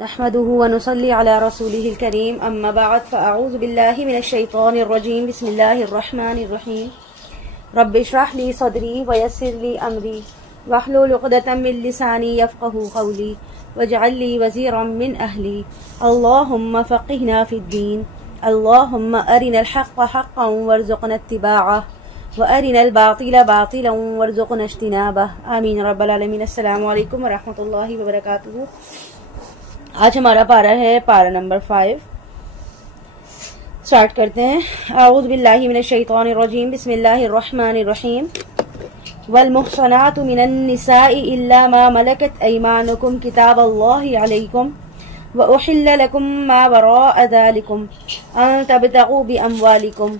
نحمده ونصلي على رسوله الكريم اما بعد فاعوذ بالله من الشيطان الرجيم بسم الله الرحمن الرحيم رب اشرح لي صدري ويسر لي امري واحلل عقدة من لساني يفقهوا قولي واجعل لي وزيرا من اهلي اللهم فقهنا في الدين اللهم ارنا الحق حقا وارزقنا اتباعه وارنا الباطل باطلا وارزقنا اجتنابه آمین رب العالمین۔ السلام علیکم ورحمۃ اللہ وبرکاتہ۔ آج ہمارا پارہ ہے پارہ نمبر 5۔ سٹارٹ کرتے ہیں۔ اعوذ باللہ من الشیطان الرجیم بسم اللہ الرحمن الرحیم۔ والمحصنات من النساء الا ما ملكت ایمانکم کتاب اللہ علیکم واحل لکم ما وراء ذلکم ان تبتغوا باموالکم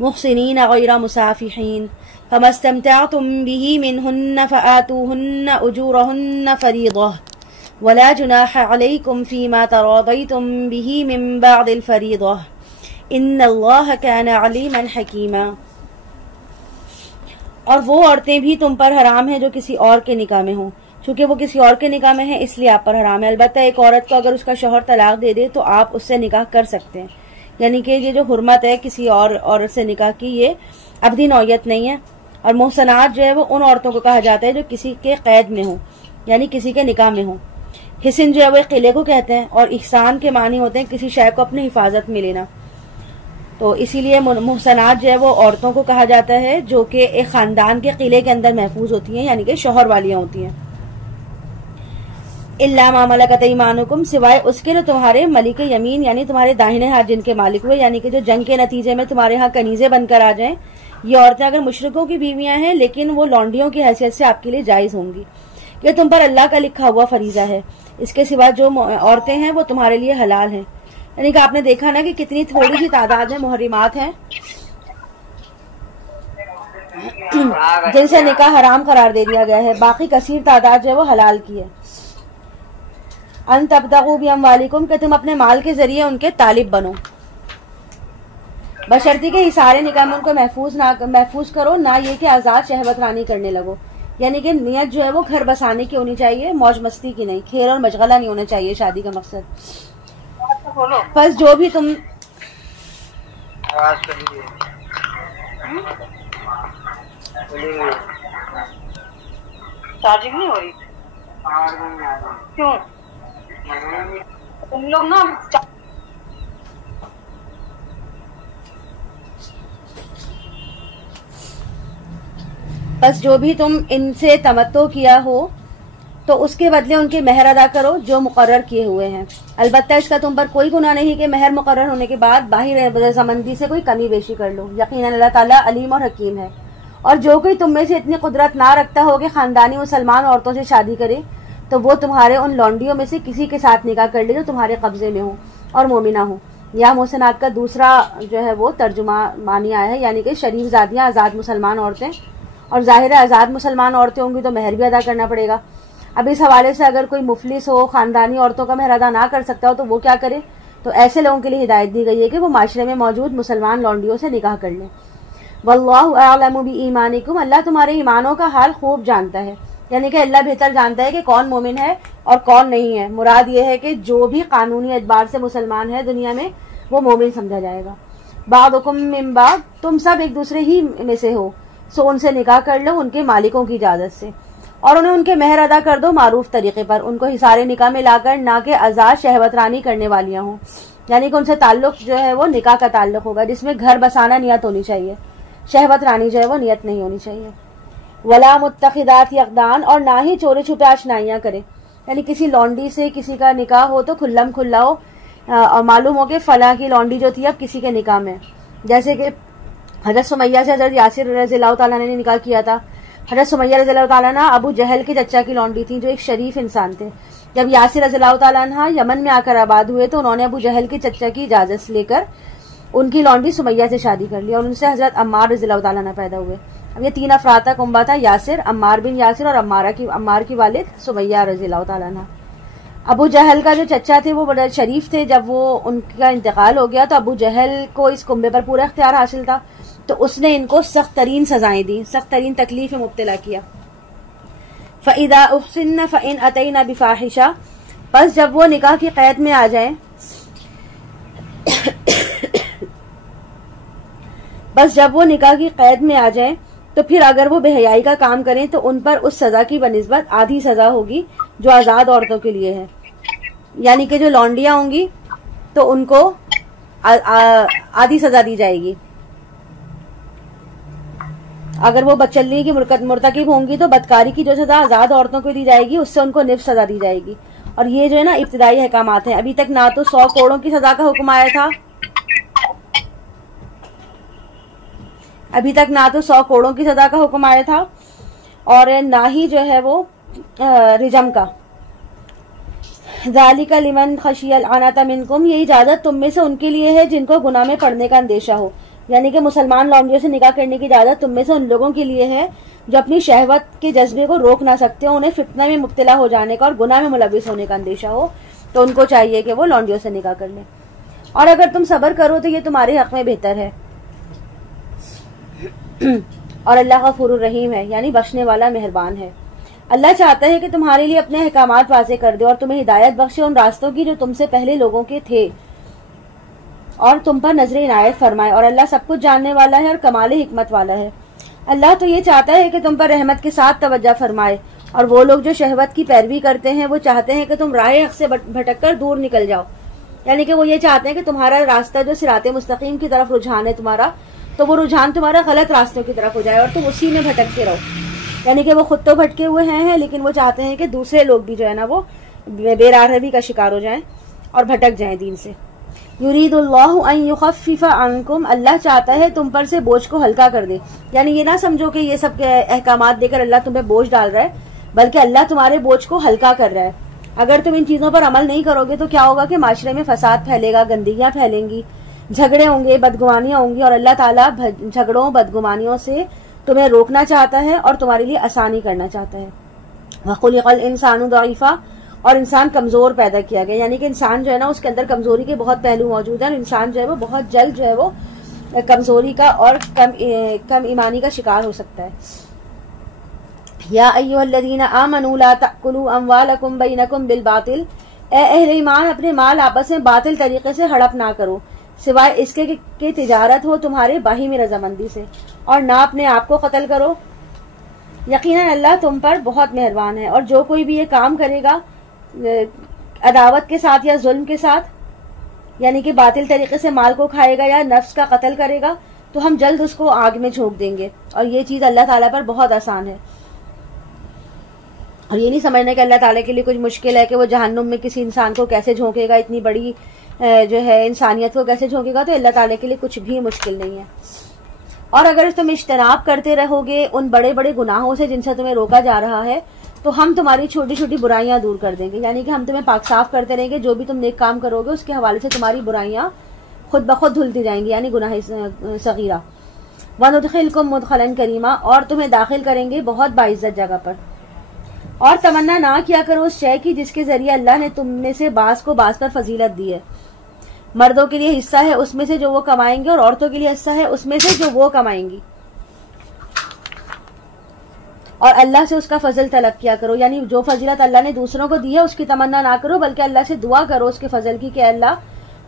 محصنین غیر مسافحین فما استمتعتم به منهن فآتوهن اجورهن فریضہ ولا جناح علیکم فیما تراضیتم به من بعد الفریضہ ان اللہ کان علیما حکیما۔ اور وہ عورتیں بھی تم پر حرام ہیں جو کسی اور کے نکاح میں ہوں، چونکہ وہ کسی اور کے نکاح میں ہیں اس لیے آپ پر حرام ہے۔ البتہ ایک عورت کو اگر اس کا شوہر طلاق دے دے تو آپ اس سے نکاح کر سکتے ہیں، یعنی کہ یہ جو حرمت ہے کسی اور عورت سے نکاح کی یہ ابدی نوعیت نہیں ہے۔ اور محسنات جو ہے وہ ان عورتوں کو کہا جاتا ہے جو کسی کے قید میں ہوں، یعنی کسی کے نکاح میں ہوں۔ حسن جو ہے وہ ایک قلعے کو کہتے ہیں، اور احسان کے معنی ہوتے ہیں کسی شے کو اپنی حفاظت میں لینا۔ تو اسی لیے محسنات جو ہے وہ عورتوں کو کہا جاتا ہے جو کہ ایک خاندان کے قلعے کے اندر محفوظ ہوتی ہیں، یعنی کہ شوہر والیاں ہوتی ہیں۔ الا ما ملکت ایمانکم، سوائے اس کے جو تمہارے ملک یمین یعنی تمہارے داہنے ہاتھ جن کے مالک ہوئے، یعنی کہ جو جنگ کے نتیجے میں تمہارے ہاں کنیزیں بن کر آ جائیں۔ یہ عورتیں اگر مشرکوں کی بیویاں ہیں لیکن وہ لونڈیوں کی حیثیت سے آپ کے لیے جائز ہوں گی، یہ تم پر اللہ کا لکھا ہوا فریضہ ہے۔ اس کے سوا جو عورتیں ہیں وہ تمہارے لیے حلال ہیں، یعنی کہ آپ نے دیکھا نا کہ کتنی تھوڑی سی تعداد میں محرمات ہیں جن سے نکاح حرام قرار دے دیا گیا ہے، باقی کثیر تعداد جو ہے وہ حلال کی ہے۔ ان تبتغوا باموالکم، کہ تم اپنے مال کے ذریعے ان کے طالب بنو، بشرطی کہ سارے نکاح میں ان کو محفوظ کرو، نہ یہ کہ آزاد شہوت رانی کرنے لگو، یعنی کہ نیت جو ہے وہ گھر بسانے کی ہونی چاہیے، موج مستی کی نہیں، کھیل اور مشغلہ نہیں ہونا چاہیے شادی کا مقصد۔ بس جو بھی تم چارجنگ نہیں ہو رہی کیوں تم لوگ نا بس جو بھی تم ان سے تمتع کیا ہو تو اس کے بدلے ان کے مہر ادا کرو جو مقرر کیے ہوئے ہیں۔ البتہ اس کا تم پر کوئی گناہ نہیں کہ مہر مقرر ہونے کے بعد باہر رضامندی سے کوئی کمی بیشی کر لو، یقیناً اللہ تعالیٰ علیم اور حکیم ہے۔ اور جو کوئی تم میں سے اتنی قدرت نہ رکھتا ہو کہ خاندانی مسلمان عورتوں سے شادی کرے تو وہ تمہارے ان لونڈیوں میں سے کسی کے ساتھ نکاح کر لے جو تمہارے قبضے میں ہوں اور مومنہ ہوں۔ یا محسنات کا دوسرا جو ہے وہ ترجمہ معنی آیا ہے، یعنی کہ شریف زادیاں، آزاد مسلمان عورتیں، اور ظاہر ہے آزاد مسلمان عورتیں ہوں گی تو مہر بھی ادا کرنا پڑے گا۔ اب اس حوالے سے اگر کوئی مفلس ہو، خاندانی عورتوں کا مہر ادا نہ کر سکتا ہو تو وہ کیا کرے؟ تو ایسے لوگوں کے لیے ہدایت دی گئی ہے کہ وہ معاشرے میں موجود مسلمان لونڈیوں سے نکاح کر لیں۔ واللہ اعلم بایمانکم، اللہ تمہارے ایمانوں کا حال خوب جانتا ہے، یعنی کہ اللہ بہتر جانتا ہے کہ کون مومن ہے اور کون نہیں ہے۔ مراد یہ ہے کہ جو بھی قانونی اعتبار سے مسلمان ہے دنیا میں وہ مومن سمجھا جائے گا۔ بعضکم من بعض، تم سب ایک دوسرے ہی میں سے ہو، سو ان سے نکاح کر لو ان کے مالکوں کی اجازت سے، اور انہیں ان کے مہر ادا کر دو معروف طریقے پر، ان کو حصار نکاح میں لا کر، نہ کہ آزاد شہوت رانی کرنے والیاں ہوں، یعنی کہ ان سے تعلق جو ہے وہ نکاح کا تعلق ہوگا جس میں گھر بسانا نیت ہونی چاہیے، شہوت رانی جو ہے وہ نیت نہیں ہونی چاہیے۔ ولا متخذات یقدان، اور نہ ہی چوری چھپے آشنائیاں کرے، یعنی کسی لونڈی سے کسی کا نکاح ہو تو کھلم کھلا ہو، اور معلوم ہو کہ فلاں کی لونڈی جو تھی اب کسی کے نکاح میں، جیسے کہ حضرت سمیہ سے حضرت یاسر رضی اللہ تعالیٰ نے نکاح کیا تھا۔ حضرت سمیہ رضی اللہ تعالیٰ عنہ ابو جہل کے چچا کی لونڈی تھی جو ایک شریف انسان تھے۔ جب یاسر رضی اللہ تعالیٰ عنہ یمن میں آ کر آباد ہوئے تو انہوں نے ابو جہل کے چچا کی اجازت لے کر ان کی لونڈی سمیہ سے شادی کر لی، اور ان سے حضرت عمار رضی اللہ تعالیٰ عنہ پیدا ہوئے۔ اب یہ تین افراد کا کنبہ تھا، یاسر، عمار بن یاسر اور عمار کی والد سمیہ رضی اللہ تعالیٰ عنہ۔ ابو جہل کا جو چچا تھے وہ بڑے شریف تھے، جب وہ ان کا انتقال ہو گیا تو ابو جہل کو اس کنبے پر پورا اختیار حاصل تھا، تو اس نے ان کو سخت ترین سزائیں دی، سخت ترین تکلیف میں مبتلا کیا۔ فَإِذَا أُحْصِنَّ فَإِنْ أَتَيْنَ بِفَاحِشَةٍ، بس جب وہ نکاح کی قید میں آ جائیں تو پھر اگر وہ بے حیائی کا کام کریں تو ان پر اس سزا کی بنسبت آدھی سزا ہوگی جو آزاد عورتوں کے لیے ہے. یعنی کہ جو لونڈیاں ہوں گی تو ان کو آدھی سزا دی جائے گی. اگر وہ بدچلنی کی مرتکب ہوں گی تو بدکاری کی جو سزا آزاد عورتوں کو دی جائے گی اس سے ان کو نصف سزا دی جائے گی. اور یہ جو ہے نا ابتدائی احکامات ہیں. ابھی تک نہ تو 100 کوڑوں کی سزا کا حکم آیا تھا، اور نہ ہی جو ہے وہ رجم کا. ذالک لمن خشی العنۃ منکم، یہ اجازت تم میں سے ان کے لیے ہے جن کو گناہ میں پڑنے کا اندیشہ ہو. یعنی کہ مسلمان لونڈیوں سے نکاح کرنے کی اجازت تم میں سے ان لوگوں کے لیے ہے جو اپنی شہوت کے جذبے کو روک نہ سکتے ہو، انہیں فتنہ میں مبتلا ہو جانے کا اور گناہ میں ملوث ہونے کا اندیشہ ہو، تو ان کو چاہیے کہ وہ لونڈیوں سے نکاح کر لیں. اور اگر تم صبر کرو تو یہ تمہارے حق میں بہتر ہے. اور اللہ غفور الرحیم ہے، یعنی بخشنے والا مہربان ہے. اللہ چاہتا ہے کہ تمہارے لیے اپنے احکامات واضح کر دے اور تمہیں ہدایت بخشے ان راستوں کی جو تم سے پہلے لوگوں کے تھے، اور تم پر نظر عنایت فرمائے. اور اللہ سب کچھ جاننے والا ہے اور کمال حکمت والا ہے. اللہ تو یہ چاہتا ہے کہ تم پر رحمت کے ساتھ توجہ فرمائے، اور وہ لوگ جو شہوت کی پیروی کرتے ہیں وہ چاہتے ہیں کہ تم راہ حق سے بھٹک کر دور نکل جاؤ. یعنی کہ وہ یہ چاہتے ہیں کہ تمہارا راستہ جو صراط مستقیم کی طرف رجحان ہے تمہارا، تو وہ رجحان تمہارا غلط راستوں کی طرف ہو جائے اور تم اسی میں بھٹکتے رہو. یعنی کہ وہ خود تو بھٹکے ہوئے ہیں لیکن وہ چاہتے ہیں کہ دوسرے لوگ بھی جو ہے نا وہ بے راہروی کا شکار ہو جائیں اور بھٹک جائیں دین سے. یرید اللہ ان یخفف عنکم، اللہ چاہتا ہے تم پر سے بوجھ کو ہلکا کر دے. یعنی یہ نہ سمجھو کہ یہ سب احکامات دے کر اللہ تم پہ بوجھ ڈال رہا ہے، بلکہ اللہ تمہارے بوجھ کو ہلکا کر رہا ہے. اگر تم ان چیزوں پر عمل نہیں کرو گے تو کیا ہوگا کہ معاشرے میں فساد پھیلے گا، گندگیاں پھیلیں گی، جھگڑے ہوں گے، بدگمانیاں ہوں گی. اور اللہ تعالیٰ جھگڑوں بدگمانیوں سے تمہیں روکنا چاہتا ہے اور تمہارے لیے آسانی کرنا چاہتا ہے. وَخُلِقَ الْإِنسَانُ ضَعِيفًا، اور انسان کمزور پیدا کیا گیا. یعنی کہ انسان جو ہے نا اس کے اندر کمزوری کے بہت پہلو موجود ہیں، اور انسان جو ہے وہ بہت جلد جو ہے وہ کمزوری کا اور کم ایمانی کا شکار ہو سکتا ہے. یا ایھا الذین آمنوا لا تأکلوا اموالکم بینکم بالباطل، اے اہل ایمان اپنے مال آپس میں باطل طریقے سے ہڑپ نہ کرو سوائے اس کے کہ تجارت ہو تمہارے باہمی رضامندی سے، اور نہ اپنے آپ کو قتل کرو، یقیناً اللہ تم پر بہت مہربان ہے. اور جو کوئی بھی یہ کام کرے گا عداوت کے ساتھ یا ظلم کے ساتھ، یعنی کہ باطل طریقے سے مال کو کھائے گا یا نفس کا قتل کرے گا، تو ہم جلد اس کو آگ میں جھونک دیں گے. اور یہ چیز اللہ تعالیٰ پر بہت آسان ہے. اور یہ نہیں سمجھنا کہ اللہ تعالیٰ کے لیے کچھ مشکل ہے کہ وہ جہنم میں کسی انسان کو کیسے جھونکے گا، اتنی بڑی جو ہے انسانیت کو کیسے جھونکے گا. تو اللہ تعالیٰ کے لیے کچھ بھی مشکل نہیں ہے. اور اگر تم اجتناب کرتے رہو گے ان بڑے بڑے گناہوں سے جن سے تمہیں روکا جا رہا ہے، تو ہم تمہاری چھوٹی چھوٹی برائیاں دور کر دیں گے. یعنی کہ ہم تمہیں پاک صاف کرتے رہیں گے. جو بھی تم نیک کام کرو گے اس کے حوالے سے تمہاری برائیاں خود بخود دھلتی جائیں گی، یعنی گناہ صغیرہ. وَنُدْخِلْكُمْ مُدْخَلًا كَرِيمًا، اور تمہیں داخل کریں گے بہت باعزت جگہ پر. اور تمنا نہ کیا کرو اس شے کی جس کے ذریعے اللہ نے تم میں سے بعض کو بعض پر فضیلت دی ہے. مردوں کے لیے حصہ ہے اس میں سے جو وہ کمائیں گے، اور عورتوں کے لیے حصہ ہے اس میں سے جو وہ کمائیں گی. اور اللہ سے اس کا فضل طلب کیا کرو. یعنی جو فضیلت اللہ نے دوسروں کو دی ہے اس کی تمنا نہ کرو، بلکہ اللہ سے دعا کرو اس کے فضل کی کہ اللہ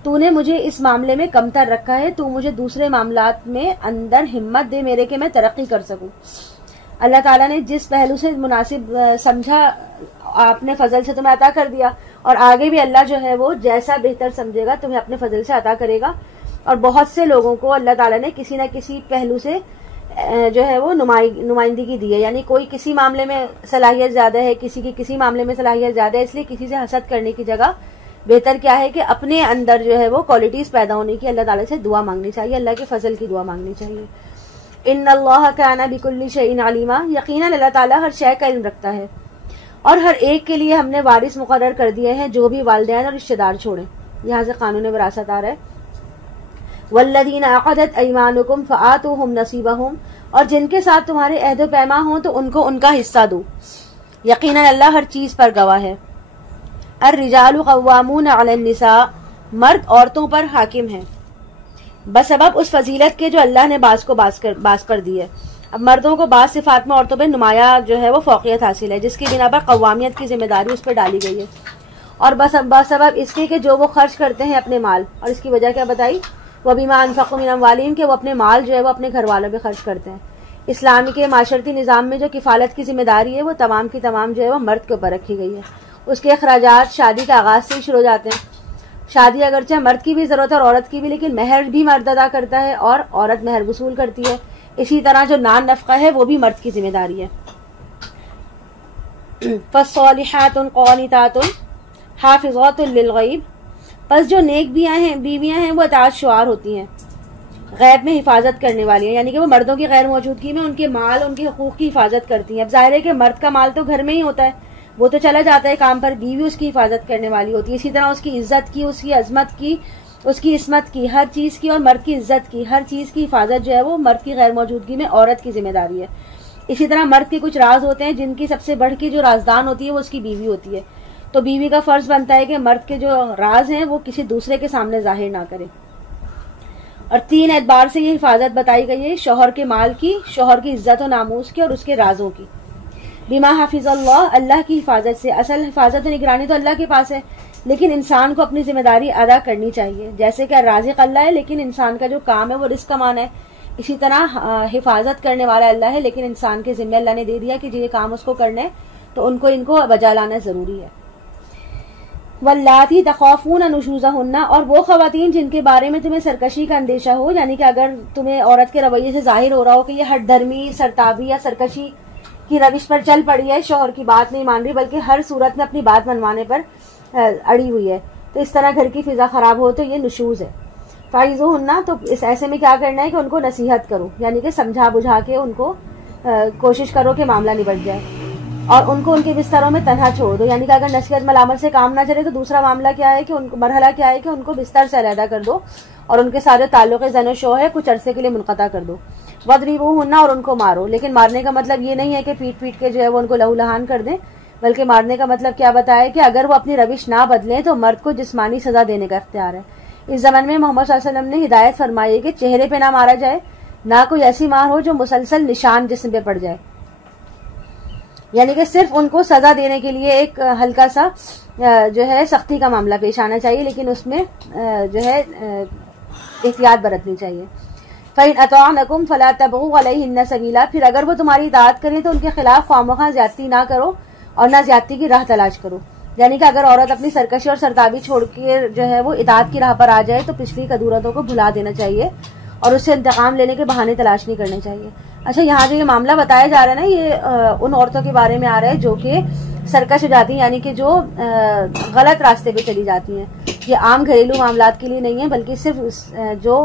تو نے مجھے اس معاملے میں کمتر رکھا ہے، تو مجھے دوسرے معاملات میں اندر ہمت دے میرے کہ میں ترقی کر سکوں. اللہ تعالیٰ نے جس پہلو سے مناسب سمجھا آپ نے فضل سے تمہیں عطا کر دیا، اور آگے بھی اللہ جو ہے وہ جیسا بہتر سمجھے گا تمہیں اپنے فضل سے عطا کرے گا. اور بہت سے لوگوں کو اللہ تعالیٰ نے کسی نہ کسی پہلو سے جو ہے وہ نمائندگی دی ہے. یعنی کوئی کسی معاملے میں صلاحیت زیادہ ہے، کسی کی کسی معاملے میں صلاحیت زیادہ ہے. اس لیے کسی سے حسد کرنے کی جگہ بہتر کیا ہے کہ اپنے اندر جو ہے وہ کوالٹیز پیدا ہونے کی اللہ تعالیٰ سے دعا مانگنی چاہیے، اللہ کے فضل کی دعا مانگنی چاہیے. ان اللہ کان بکل شیء علیما، یقیناً اللہ تعالیٰ ہر شے کا علم رکھتا ہے. اور ہر ایک کے لیے ہم نے وارث مقرر کر دیے ہیں جو بھی والدین اور رشتہ دار چھوڑیں. یہاں سے قانون وراثت آ رہا ہے. والذین عقدت ایمانکم فآتوہم نصیبہم، اور جن کے ساتھ تمہارے عہد و پیما ہوں تو ان کو ان کا حصہ دو، یقیناً اللہ ہر چیز پر گواہ ہے. الرجال قوامون علی النساء، مرد عورتوں پر حاکم ہیں بسبب اس فضیلت کے جو اللہ نے بعض کو بعض پر دی ہے. اب مردوں کو بعض صفات میں عورتوں پہ نمایاں جو ہے وہ فوقیت حاصل ہے، جس کی بنا پر قوامیت کی ذمہ داری اس پہ ڈالی گئی ہے. اور بسبب اس کے کہ جو وہ خرچ کرتے ہیں اپنے مال. اور اس کی وجہ کیا بتائی؟ وَبِمَا أَنفَقُوا مِنْ أَمْوَالِهِمْ کہ وہ اپنے مال جو ہے وہ اپنے گھر والوں پہ خرچ کرتے ہیں. اسلامی کے معاشرتی نظام میں جو کفالت کی ذمہ داری ہے وہ تمام کی تمام جو ہے وہ مرد کے اوپر رکھی گئی ہے. اس کے اخراجات شادی کے آغاز سے ہی شروع ہو جاتے ہیں. شادی اگرچہ مرد کی بھی ضرورت ہے اور عورت کی بھی، لیکن مہر بھی مرد ادا کرتا ہے اور عورت مہر وصول کرتی ہے. اسی طرح جو نان نفقہ ہے وہ بھی مرد کی ذمہ داری ہے. فالصالحات قانتات حافظات للغیب پس جو نیک بیویاں ہیں وہ اطاعت شعار ہوتی ہیں، غیب میں حفاظت کرنے والی ہیں، یعنی کہ وہ مردوں کی غیر موجودگی میں ان کے مال ان کے حقوق کی حفاظت کرتی ہیں. اب ظاہر ہے کہ مرد کا مال تو گھر میں ہی ہوتا ہے، وہ تو چلا جاتا ہے کام پر، بیوی اس کی حفاظت کرنے والی ہوتی ہے. اسی طرح اس کی عزت کی، اس کی عظمت کی، اس کی عصمت کی، ہر چیز کی، اور مرد کی عزت کی، ہر چیز کی حفاظت جو ہے وہ مرد کی غیر موجودگی میں عورت کی ذمہ داری ہے. اسی طرح مرد کے کچھ راز ہوتے ہیں جن کی سب سے بڑھ کے جو رازدان ہوتی ہے وہ اس کی بیوی ہوتی ہے. تو بیوی کا فرض بنتا ہے کہ مرد کے جو راز ہیں وہ کسی دوسرے کے سامنے ظاہر نہ کرے. اور 3 اعتبار سے یہ حفاظت بتائی گئی ہے: شوہر کے مال کی، شوہر کی عزت و ناموس کی، اور اس کے رازوں کی. بما حافظ اللہ اللہ کی حفاظت سے. اصل حفاظت و نگرانی تو اللہ کے پاس ہے، لیکن انسان کو اپنی ذمہ داری ادا کرنی چاہیے. جیسے کہ رازق اللہ ہے لیکن انسان کا جو کام ہے وہ رزق کمانا ہے، اسی طرح حفاظت کرنے والا اللہ ہے، لیکن انسان کے ذمہ اللہ نے دے دیا کہ یہ کام اس کو کرنا ہے، تو ان کو بجا لانا ضروری ہے. واللاتی تخافون نشوزہن اور وہ خواتین جن کے بارے میں تمہیں سرکشی کا اندیشہ ہو، یعنی کہ اگر تمہیں عورت کے رویے سے ظاہر ہو رہا ہو کہ یہ ہٹ دھرمی، سرتابی یا سرکشی کی روش پر چل پڑی ہے، شوہر کی بات نہیں مان رہی بلکہ ہر صورت میں اپنی بات منوانے پر اڑی ہوئی ہے، تو اس طرح گھر کی فضا خراب ہو تو یہ نشوز ہے. فائزوہن تو اس ایسے میں کیا کرنا ہے کہ ان کو نصیحت کرو، یعنی کہ سمجھا بجھا کے ان کو کوشش کرو کہ معاملہ نبٹ جائے، اور ان کو ان کے بستروں میں تنہا چھوڑ دو. یعنی کہ اگر نصیحت ملامت سے کام نہ چلے تو دوسرا معاملہ کیا ہے کہ مرحلہ کیا ہے کہ ان کو بستر سے علیحدہ کر دو اور ان کے سارے تعلق زن و شو ہے کچھ عرصے کے لیے منقطع کر دو. وَاضْرِبُوهُنَّ اور ان کو مارو. لیکن مارنے کا مطلب یہ نہیں ہے کہ پیٹ کے جو ہے وہ ان کو لہو لہان کر دیں، بلکہ مارنے کا مطلب کیا بتایا کہ اگر وہ اپنی روش نہ بدلیں تو مرد کو جسمانی سزا دینے کا اختیار ہے. اس زمانے میں محمد صلی اللہ علیہ وسلم نے ہدایت فرمائی کہ چہرے پہ نہ مارا جائے، نہ کوئی ایسی مار ہو جو مسلسل نشان جسم پہ پڑ جائے، یعنی کہ صرف ان کو سزا دینے کے لیے ایک ہلکا سا جو ہے سختی کا معاملہ پیش آنا چاہیے، لیکن اس میں جو ہے احتیاط برتنی چاہیے. فَإِنْ أَطَعْنَكُمْ فَلَا تَبْغُوا عَلَيْهِنَّ سَبِيلًا پھر اگر وہ تمہاری اطاعت کریں تو ان کے خلاف خواہ زیادتی نہ کرو اور نہ زیادتی کی راہ تلاش کرو. یعنی کہ اگر عورت اپنی سرکشی اور سرتابی چھوڑ کے جو ہے وہ اطاعت کی راہ پر آ جائے تو پچھلی قدورتوں کو بھلا دینا چاہیے اور اس سے انتقام لینے کے بہانے تلاش نہیں کرنے چاہیے. اچھا، یہاں جو یہ معاملہ بتایا جا رہا ہے نا، یہ ان عورتوں کے بارے میں آ رہا ہے جو کہ سرکش ہو جاتی ہیں، یعنی کہ جو غلط راستے پہ چلی جاتی ہیں. یہ عام گھریلو معاملات کے لیے نہیں ہے، بلکہ صرف جو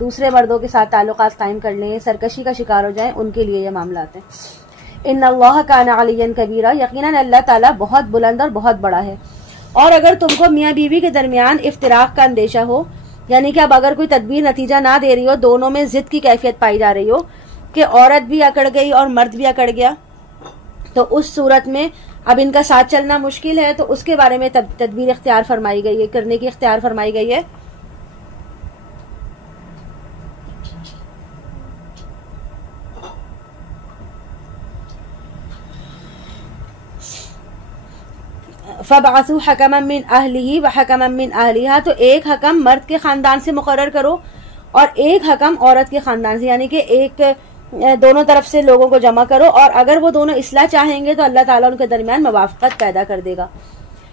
دوسرے مردوں کے ساتھ تعلقات قائم کر لیں، سرکشی کا شکار ہو جائیں، ان کے لیے یہ معاملات ہیں. ان اللہ کان علیٰ کبیرہ یقیناً اللہ تعالیٰ بہت بلند اور بہت بڑا ہے. اور اگر تم کو میاں بیوی کے درمیان افتراق کا اندیشہ ہو، یعنی کہ اب اگر کوئی تدبیر نتیجہ نہ دے رہی ہو، دونوں میں ضد کی کیفیت پائی جا رہی ہو کہ عورت بھی اکڑ گئی اور مرد بھی اکڑ گیا، تو اس صورت میں اب ان کا ساتھ چلنا مشکل ہے، تو اس کے بارے میں تدبیر اختیار فرمائی گئی ہے، کرنے کی اختیار فرمائی گئی ہے. فَبْعَثُوا حَكَمًا مِّنْ أَهْلِهِ وَحَكَمًا مِّنْ أَهْلِهَا تو ایک حکم مرد کے خاندان سے مقرر کرو اور ایک حکم عورت کے خاندان سے، یعنی کہ ایک دونوں طرف سے لوگوں کو جمع کرو، اور اگر وہ دونوں اصلاح چاہیں گے تو اللہ تعالیٰ ان کے درمیان موافقت پیدا کر دے گا.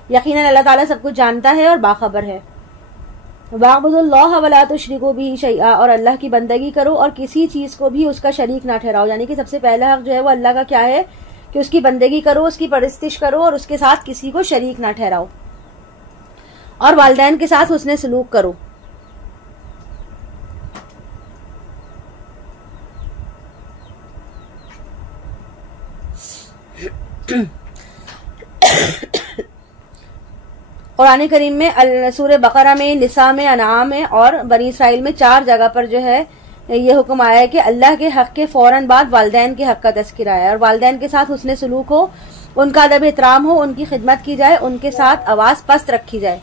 یقیناً اللہ تعالیٰ سب کچھ جانتا ہے اور باخبر ہے. وَاعْبُدُوا اللَّهَ وَلَا تُشْرِكُوا بِهِ شَيْئًا اور اللہ کی بندگی کرو اور کسی چیز کو بھی اس کا شریک نہ ٹھہراؤ. یعنی کہ سب سے پہلا حق جو ہے وہ اللہ کا کیا ہے کہ اس کی بندگی کرو، اس کی پرستش کرو اور اس کے ساتھ کسی کو شریک نہ ٹھہراؤ، اور والدین کے ساتھ حسن سلوک کرو. قرآن کریم میں سورہ بقرہ میں، نساء میں، انعام میں اور بنی اسرائیل میں 4 جگہ پر جو ہے یہ حکم آیا ہے کہ اللہ کے حق کے فوراً بعد والدین کے حق کا تذکرہ ہے، اور والدین کے ساتھ حسن سلوک ہو، ان کا ادب احترام ہو، ان کی خدمت کی جائے، ان کے ساتھ آواز پست رکھی جائے.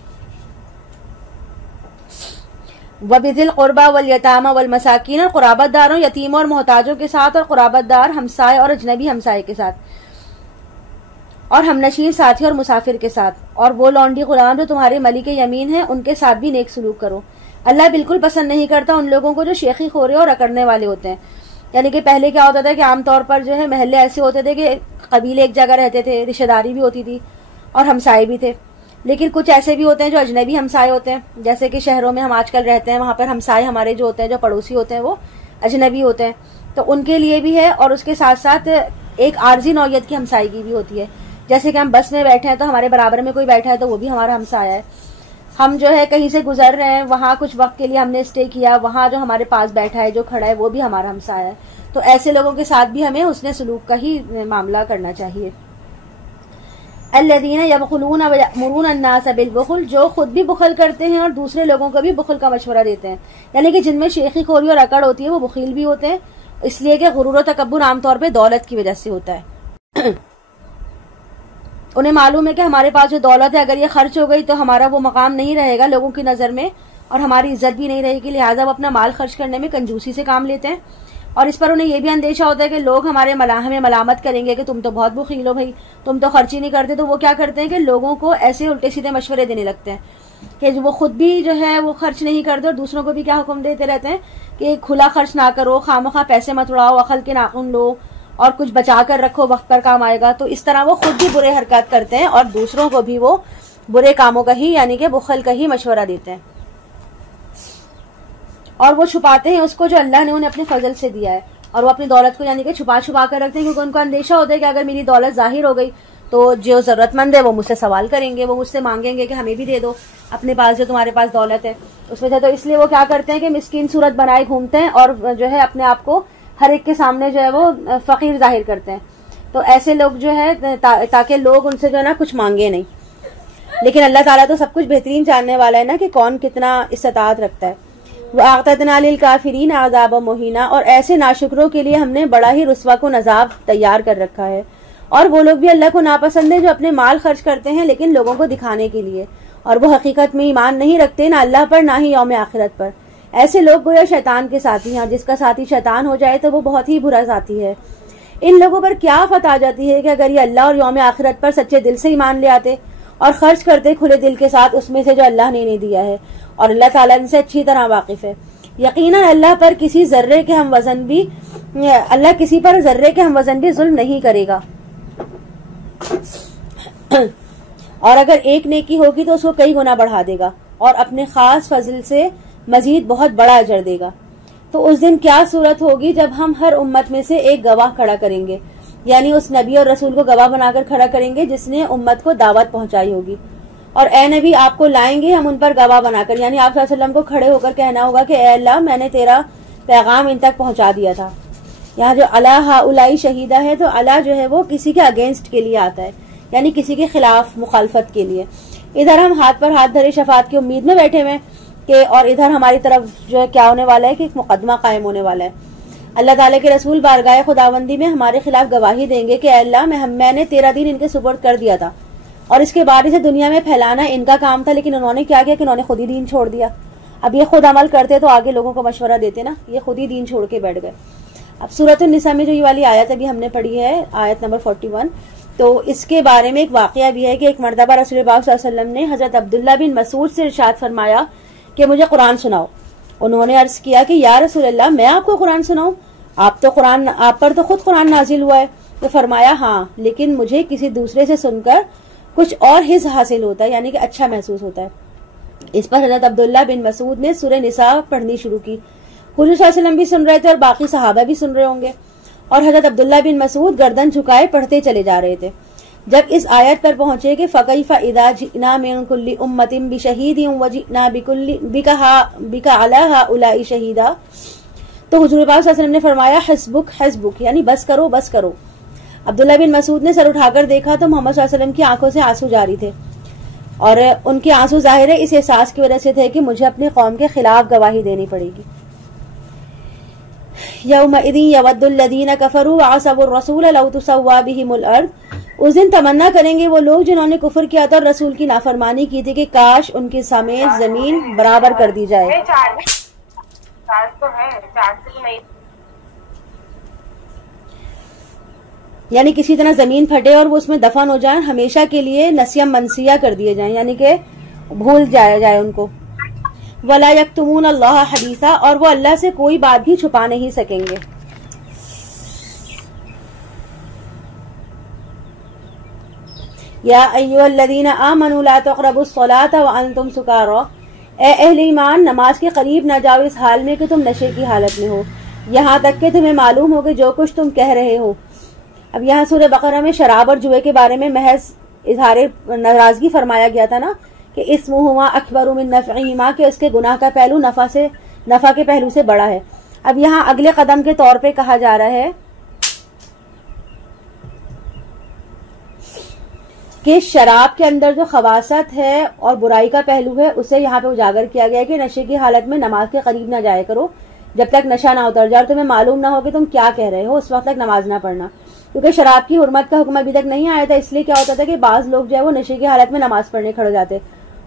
وَبِذِي الْقُرْبَى وَالْيَتَامَى وَالْمَسَاكِينَ اور قرابت داروں، یتیموں اور محتاجوں کے ساتھ، اور قرابت دار ہمسائے اور اجنبی ہمسائے کے ساتھ. اور ہم نشین ساتھی اور مسافر کے ساتھ، اور وہ لونڈی غلام جو تمہارے ملک یمین ہیں ان کے ساتھ بھی نیک سلوک کرو۔ اللہ بالکل پسند نہیں کرتا ان لوگوں کو جو شیخی خورے اور اکڑنے والے ہوتے ہیں۔ یعنی کہ پہلے کیا ہوتا تھا کہ عام طور پر جو ہے محلے ایسے ہوتے تھے کہ قبیلے ایک جگہ رہتے تھے، رشتہ داری بھی ہوتی تھی اور ہمسائے بھی تھے، لیکن کچھ ایسے بھی ہوتے ہیں جو اجنبی ہمسائے ہوتے ہیں، جیسے کہ شہروں میں ہم آج کل رہتے ہیں، وہاں پر ہمسائے ہمارے جو ہوتے ہیں، جو پڑوسی ہوتے ہیں وہ اجنبی ہوتے ہیں، تو ان کے لیے بھی ہے۔ اور اس کے ساتھ ساتھ ایک عارضی نوعیت کی ہمسائیگی بھی ہوتی ہے، جیسے کہ ہم بس میں بیٹھے ہیں تو ہمارے برابر میں کوئی بیٹھا ہے تو وہ بھی ہمارا ہمسایہ ہے۔ ہم جو ہے کہیں سے گزر رہے ہیں، وہاں کچھ وقت کے لیے ہم نے اسٹے کیا، وہاں جو ہمارے پاس بیٹھا ہے، جو کھڑا ہے، وہ بھی ہمارا ہمسایہ ہے۔ تو ایسے لوگوں کے ساتھ بھی ہمیں حسن سلوک کا ہی معاملہ کرنا چاہیے۔ الذین یبخلون ویأمرون الناس بالبخل، جو خود بھی بخل کرتے ہیں اور دوسرے لوگوں کو بھی بخل کا مشورہ دیتے ہیں، یعنی کہ جن میں شیخی خوری اور اکڑ ہوتی ہے وہ بخیل بھی ہوتے ہیں، اس لیے کہ غرور و تکبر عام طور پہ دولت کی وجہ سے ہوتا ہے۔ انہیں معلوم ہے کہ ہمارے پاس جو دولت ہے اگر یہ خرچ ہو گئی تو ہمارا وہ مقام نہیں رہے گا لوگوں کی نظر میں اور ہماری عزت بھی نہیں رہے گی، لہٰذا وہ اپنا مال خرچ کرنے میں کنجوسی سے کام لیتے ہیں، اور اس پر انہیں یہ بھی اندیشہ ہوتا ہے کہ لوگ ہمیں ملامت کریں گے کہ تم تو بہت بخیل ہو بھائی، تم تو خرچ ہی نہیں کرتے۔ تو وہ کیا کرتے ہیں کہ لوگوں کو ایسے الٹے سیدھے مشورے دینے لگتے ہیں کہ وہ خود بھی جو ہے وہ خرچ نہیں کرتے اور دوسروں کو بھی کیا حکم دیتے رہتے ہیں کہ کھلا خرچ نہ کرو، خواہ پیسے مت اڑاؤ، عقل کے ناخن لو اور کچھ بچا کر رکھو، وقت پر کام آئے گا۔ تو اس طرح وہ خود بھی برے حرکات کرتے ہیں اور دوسروں کو بھی وہ برے کاموں کا ہی یعنی کہ بخل کا ہی مشورہ دیتے ہیں، اور وہ چھپاتے ہیں اس کو جو اللہ نے انہیں اپنے فضل سے دیا ہے، اور وہ اپنی دولت کو یعنی کہ چھپا کر رکھتے ہیں، کیونکہ ان کو اندیشہ ہوتا ہے کہ اگر میری دولت ظاہر ہو گئی تو جو ضرورت مند ہے وہ مجھ سے سوال کریں گے، وہ مجھ سے مانگیں گے کہ ہمیں بھی دے دو اپنے پاس جو تمہارے پاس دولت ہے اس میں سے۔ تو اس لیے وہ کیا کرتے ہیں کہ مسکین صورت بنائے گھومتے ہیں اور جو ہے اپنے آپ کو ہر ایک کے سامنے جو ہے وہ فقیر ظاہر کرتے ہیں۔ تو ایسے لوگ جو ہے تاکہ لوگ ان سے جو ہے نا کچھ مانگے نہیں، لیکن اللہ تعالیٰ تو سب کچھ بہترین جاننے والا ہے نا کہ کون کتنا استطاعت رکھتا ہے۔ وَأَعْتَدْنَا لِلْكَافِرِينَ عَذَابًا مُهِينًا، اور ایسے ناشکروں کے لیے ہم نے بڑا ہی رسوا کن عذاب تیار کر رکھا ہے۔ اور وہ لوگ بھی اللہ کو ناپسند ہیں جو اپنے مال خرچ کرتے ہیں لیکن لوگوں کو دکھانے کے لیے، اور وہ حقیقت میں ایمان نہیں رکھتے نہ اللہ پر نہ ہی یوم آخرت پر۔ ایسے لوگ گویا شیطان کے ساتھی ہیں، جس کا ساتھی شیطان ہو جائے تو وہ بہت ہی برا ساتھی ہے۔ ان لوگوں پر کیا آفت آ جاتی ہے کہ اگر یہ اللہ اور یوم آخرت پر سچے دل سے ایمان لے آتے اور خرچ کرتے کھلے دل کے ساتھ اس میں سے جو اللہ نے انہیں دیا ہے، اور اللہ تعالیٰ ان سے اچھی طرح واقف ہے۔ یقیناً اللہ پر کسی ذرے کے ہم وزن بھی اللہ کسی پر ذرے کے ہم وزن بھی ظلم نہیں کرے گا، اور اگر ایک نیکی ہوگی تو اس کو کئی گنا بڑھا دے گا اور اپنے خاص فضل سے مزید بہت بڑا اجر دے گا۔ تو اس دن کیا صورت ہوگی جب ہم ہر امت میں سے ایک گواہ کھڑا کریں گے، یعنی اس نبی اور رسول کو گواہ بنا کر کھڑا کریں گے جس نے امت کو دعوت پہنچائی ہوگی، اور اے نبی آپ کو لائیں گے ہم ان پر گواہ بنا کر، یعنی آپ صلی اللہ علیہ وسلم کو کھڑے ہو کر کہنا ہوگا کہ اے اللہ میں نے تیرا پیغام ان تک پہنچا دیا تھا۔ یہاں جو الا ہؤلاء شہیدہ ہے تو الا جو ہے وہ کسی کے اگینسٹ کے لیے آتا ہے، یعنی کسی کے خلاف مخالفت کے لیے۔ ادھر ہم ہاتھ پر ہاتھ دھرے شفاعت کی امید میں بیٹھے ہوئے کہ، اور ادھر ہماری طرف جو ہے کیا ہونے والا ہے کہ ایک مقدمہ قائم ہونے والا ہے۔ اللہ تعالیٰ کے رسول بارگاہ خداوندی میں ہمارے خلاف گواہی دیں گے کہ اے اللہ میں نے تیرا دین ان کے سپرد کر دیا تھا اور اس کے بعد اسے دنیا میں پھیلانا ان کا کام تھا، لیکن انہوں نے کیا کیا کہ انہوں نے خود ہی دین چھوڑ دیا۔ اب یہ خود عمل کرتے تو آگے لوگوں کو مشورہ دیتے نا، یہ خود ہی دین چھوڑ کے بیٹھ گئے۔ اب سورۃ النساء میں جو یہ والی آیت ابھی ہم نے پڑھی ہے، آیت نمبر 41، تو اس کے بارے میں ایک واقعہ بھی ہے کہ ایک مرتبہ رسول پاک صلی اللہ علیہ وسلم نے حضرت عبداللہ بن مسعود سے ارشاد فرمایا کہ مجھے قرآن سناؤ۔ انہوں نے عرض کیا کہ یا رسول اللہ میں آپ کو قرآن سناؤں؟ آپ پر تو خود قرآن نازل ہوا ہے۔ تو فرمایا ہاں، لیکن مجھے کسی دوسرے سے سن کر کچھ اور حس حاصل ہوتا ہے، یعنی کہ اچھا محسوس ہوتا ہے۔ اس پر حضرت عبداللہ بن مسعود نے سورہ نساء پڑھنی شروع کی۔ حضور صلی اللہ علیہ وسلم بھی سن رہے تھے اور باقی صحابہ بھی سن رہے ہوں گے، اور حضرت عبداللہ بن مسعود گردن جھکائے پڑھتے چلے جا رہے تھے۔ جب اس آیت پر پہنچے کہ فَكَيْفَ إِذَا جِئْنَا مِن كُلِّ أُمَّةٍ بِشَهِيدٍ وَجِئْنَا بِكَ عَلَىٰ هَؤُلَاءِ شَهِيدًا، تو حضور پاک صلی اللہ علیہ وسلم نے فرمایا حسبک، یعنی بس کرو بس کرو۔ عبداللہ بن مسعود نے سر اٹھا کر دیکھا تو محمد صلی اللہ علیہ وسلم کی آنکھوں سے آنسو جاری تھے، اور ان کے آنسو ظاہر ہے اس احساس کی وجہ سے تھے کہ مجھے اپنی قوم کے خلاف گواہی دینی پڑے گی۔ یومئذ یود الذین کفروا وعصوا الرسول لو تسوی بہم الارض، اس دن تمنا کریں گے وہ لوگ جنہوں نے کفر کیا تھا اور رسول کی نافرمانی کی تھی کہ کاش ان کے سمیت زمین برابر کر دی جائے۔ یعنی کسی طرح زمین پھٹے اور وہ اس میں دفن ہو جائیں، ہمیشہ کے لیے نسیہ منسیہ کر دیے جائیں، یعنی کہ بھول جایا جائے ان کو. ولا یکتمون اللہ حدیثا، اور وہ اللہ سے کوئی بات بھی چھپا نہیں سکیں گے. یا ایھا الذین آمنوا لا تقربوا الصلاۃ وانتم سکارى، اے اہل ایمان نماز کے قریب نہ جاؤ اس حال میں کہ تم نشے کی حالت میں ہو، یہاں تک کہ تمہیں معلوم ہو کہ جو کچھ تم کہہ رہے ہو. اب یہاں سورہ بقرہ میں شراب اور جوئے کے بارے میں محض اظہار ناراضگی فرمایا گیا تھا نا، کہ اسمہما اکبر من نفعہما، کہ اس کے گناہ کا پہلو نفع کے پہلو سے بڑا ہے. اب یہاں اگلے قدم کے طور پہ کہا جا رہا ہے کہ شراب کے اندر جو خباثت ہے اور برائی کا پہلو ہے اسے یہاں پہ اجاگر کیا گیا کہ نشے کی حالت میں نماز کے قریب نہ جایا کرو جب تک نشہ نہ اتر جائے اور تمہیں معلوم نہ ہو کہ تم کیا کہہ رہے ہو، اس وقت تک نماز نہ پڑھنا. کیونکہ شراب کی حرمت کا حکم ابھی تک نہیں آیا تھا، اس لیے کیا ہوتا تھا کہ بعض لوگ جو ہے وہ نشے کی حالت میں نماز پڑھنے کھڑے جاتے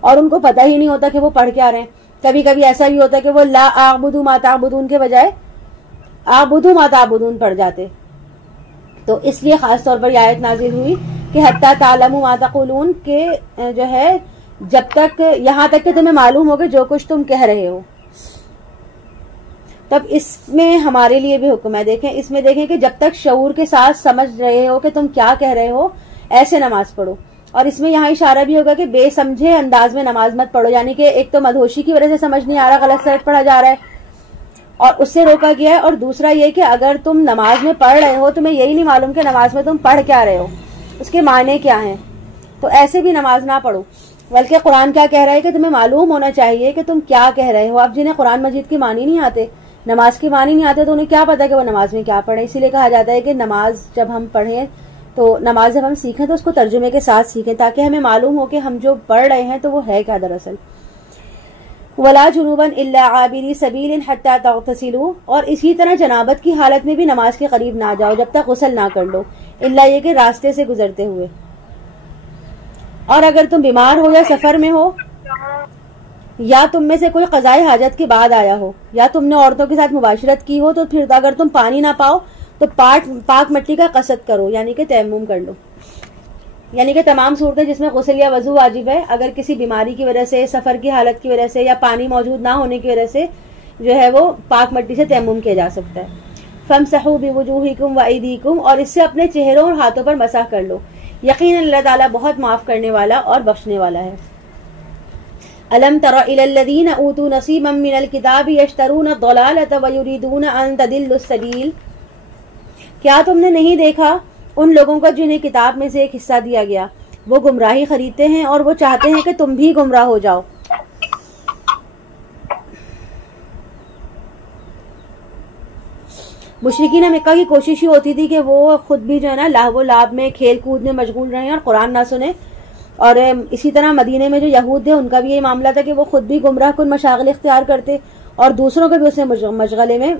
اور ان کو پتہ ہی نہیں ہوتا کہ وہ پڑھ کیا رہے ہیں. کبھی کبھی ایسا بھی ہوتا ہے کہ وہ لا اعبد ما تعبدون کے بجائے اعبد ما تعبدون پڑھ جاتے. تو اس لیے خاص طور پر یہ آیت نازل ہوئی کہ حتی تعلموا ما تقولون، کہ جو ہے جب تک یہاں تک کہ تمہیں معلوم ہو کہ جو کچھ تم کہہ رہے ہو. تب اس میں ہمارے لیے بھی حکم ہے. دیکھیں اس میں دیکھیں کہ جب تک شعور کے ساتھ سمجھ رہے ہو کہ تم کیا کہہ رہے ہو ایسے نماز پڑھو. اور اس میں یہاں اشارہ بھی ہوگا کہ بے سمجھے انداز میں نماز مت پڑھو، یعنی کہ ایک تو مدہوشی کی وجہ سے سمجھ نہیں آ رہا، غلط سرٹ پڑھا جا رہا ہے اور اس سے روکا گیا ہے. اور دوسرا یہ کہ اگر تم نماز میں پڑھ رہے ہو تمہیں یہی نہیں معلوم کہ نماز میں تم پڑھ کیا رہے ہو، اس کے معنی کیا ہیں، تو ایسے بھی نماز نہ پڑھو. بلکہ قرآن کیا کہہ رہا ہے کہ تمہیں معلوم ہونا چاہیے کہ تم کیا کہہ رہے ہو. اب جنہیں قرآن مجید کی معنی نہیں آتے، نماز کی معنی نہیں آتے، تو انہیں کیا پتا کہ وہ نماز میں کیا پڑھیں. اسی لیے کہا جاتا ہے کہ نماز جب ہم پڑھیں تو نماز جب ہم سیکھیں تو اس کو ترجمے کے ساتھ سیکھیں تاکہ ہمیں معلوم ہو کہ ہم جو پڑھ رہے ہیں تو وہ ہے کیا دراصل. ولا جنوبا الا عابری سبیل حتى تغتسلوا، اور اسی طرح جنابت کی حالت میں بھی نماز کے قریب نہ جاؤ جب تک غسل نہ کر لو، الا یہ کہ راستے سے گزرتے ہوئے. اور اگر تم بیمار ہو یا سفر میں ہو یا تم میں سے کوئی قضاء حاجت کے بعد آیا ہو یا تم نے عورتوں کے ساتھ مباشرت کی ہو تو پھر اگر تم پانی نہ پاؤ تو پاک مٹی کا قصد کرو، یعنی کہ تیمم کر لو. یعنی کہ تمام صورتیں جس میں غسل یا وضو واجب ہے، اگر کسی بیماری کی وجہ سے، سفر کی حالت کی وجہ سے یا پانی موجود نہ ہونے کی وجہ سے جو ہے وہ پاک مٹی سے تیمم کیا جا سکتا ہے. فامسحوا بوجوہکم وایدیکم، اور اس سے اپنے چہروں اور ہاتھوں پر مسح کر لو، یقیناً اللہ تعالیٰ بہت معاف کرنے والا اور بخشنے والا ہے. الم تر الی الذین اوتوا نصیبا من الکتاب یشترون الضلالۃ ویریدون ان تضلوا السبیل، کیا تم نے نہیں دیکھا ان لوگوں کو جنہیں کتاب میں سے ایک حصہ دیا گیا، وہ گمراہی خریدتے ہیں اور وہ چاہتے ہیں کہ تم بھی گمراہ ہو جاؤ. مشرکین مکہ کی کوشش ہی ہوتی تھی کہ وہ خود بھی جو ہے نا لہو و لعب میں، کھیل کود میں مشغول رہیں اور قرآن نہ سنیں. اور اسی طرح مدینے میں جو یہود تھے ان کا بھی یہ معاملہ تھا کہ وہ خود بھی گمراہ کن مشاغل اختیار کرتے اور دوسروں کو بھی اسے مشغلے میں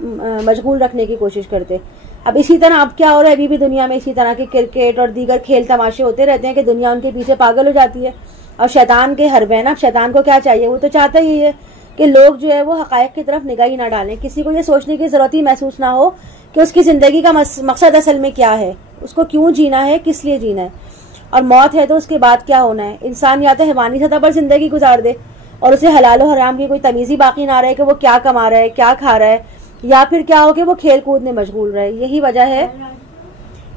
مشغول رکھنے کی کوشش کرتے. اب اسی طرح اب کیا ہو رہا ہے، ابھی بھی دنیا میں اسی طرح کے کرکٹ اور دیگر کھیل تماشے ہوتے رہتے ہیں کہ دنیا ان کے پیچھے پاگل ہو جاتی ہے. اور شیطان کے حربے نا، اب شیطان کو کیا چاہیے، وہ تو چاہتا ہی ہے کہ لوگ جو ہے وہ حقائق کی طرف نگاہ ہی نہ ڈالیں، کسی کو یہ سوچنے کی ضرورت ہی محسوس نہ ہو کہ اس کی زندگی کا مقصد اصل میں کیا ہے، اس کو کیوں جینا ہے، کس لیے جینا ہے، اور موت ہے تو اس کے بعد کیا ہونا ہے. انسان یا تو حیوانی سطح پر زندگی گزار دے اور اسے حلال و حرام کی کوئی تمیز ہی باقی نہ رہے کہ وہ کیا کما رہا ہے، کیا کھا رہا ہے، یا پھر کیا ہو کہ وہ کھیل کود میں مشغول رہے. یہی وجہ ہے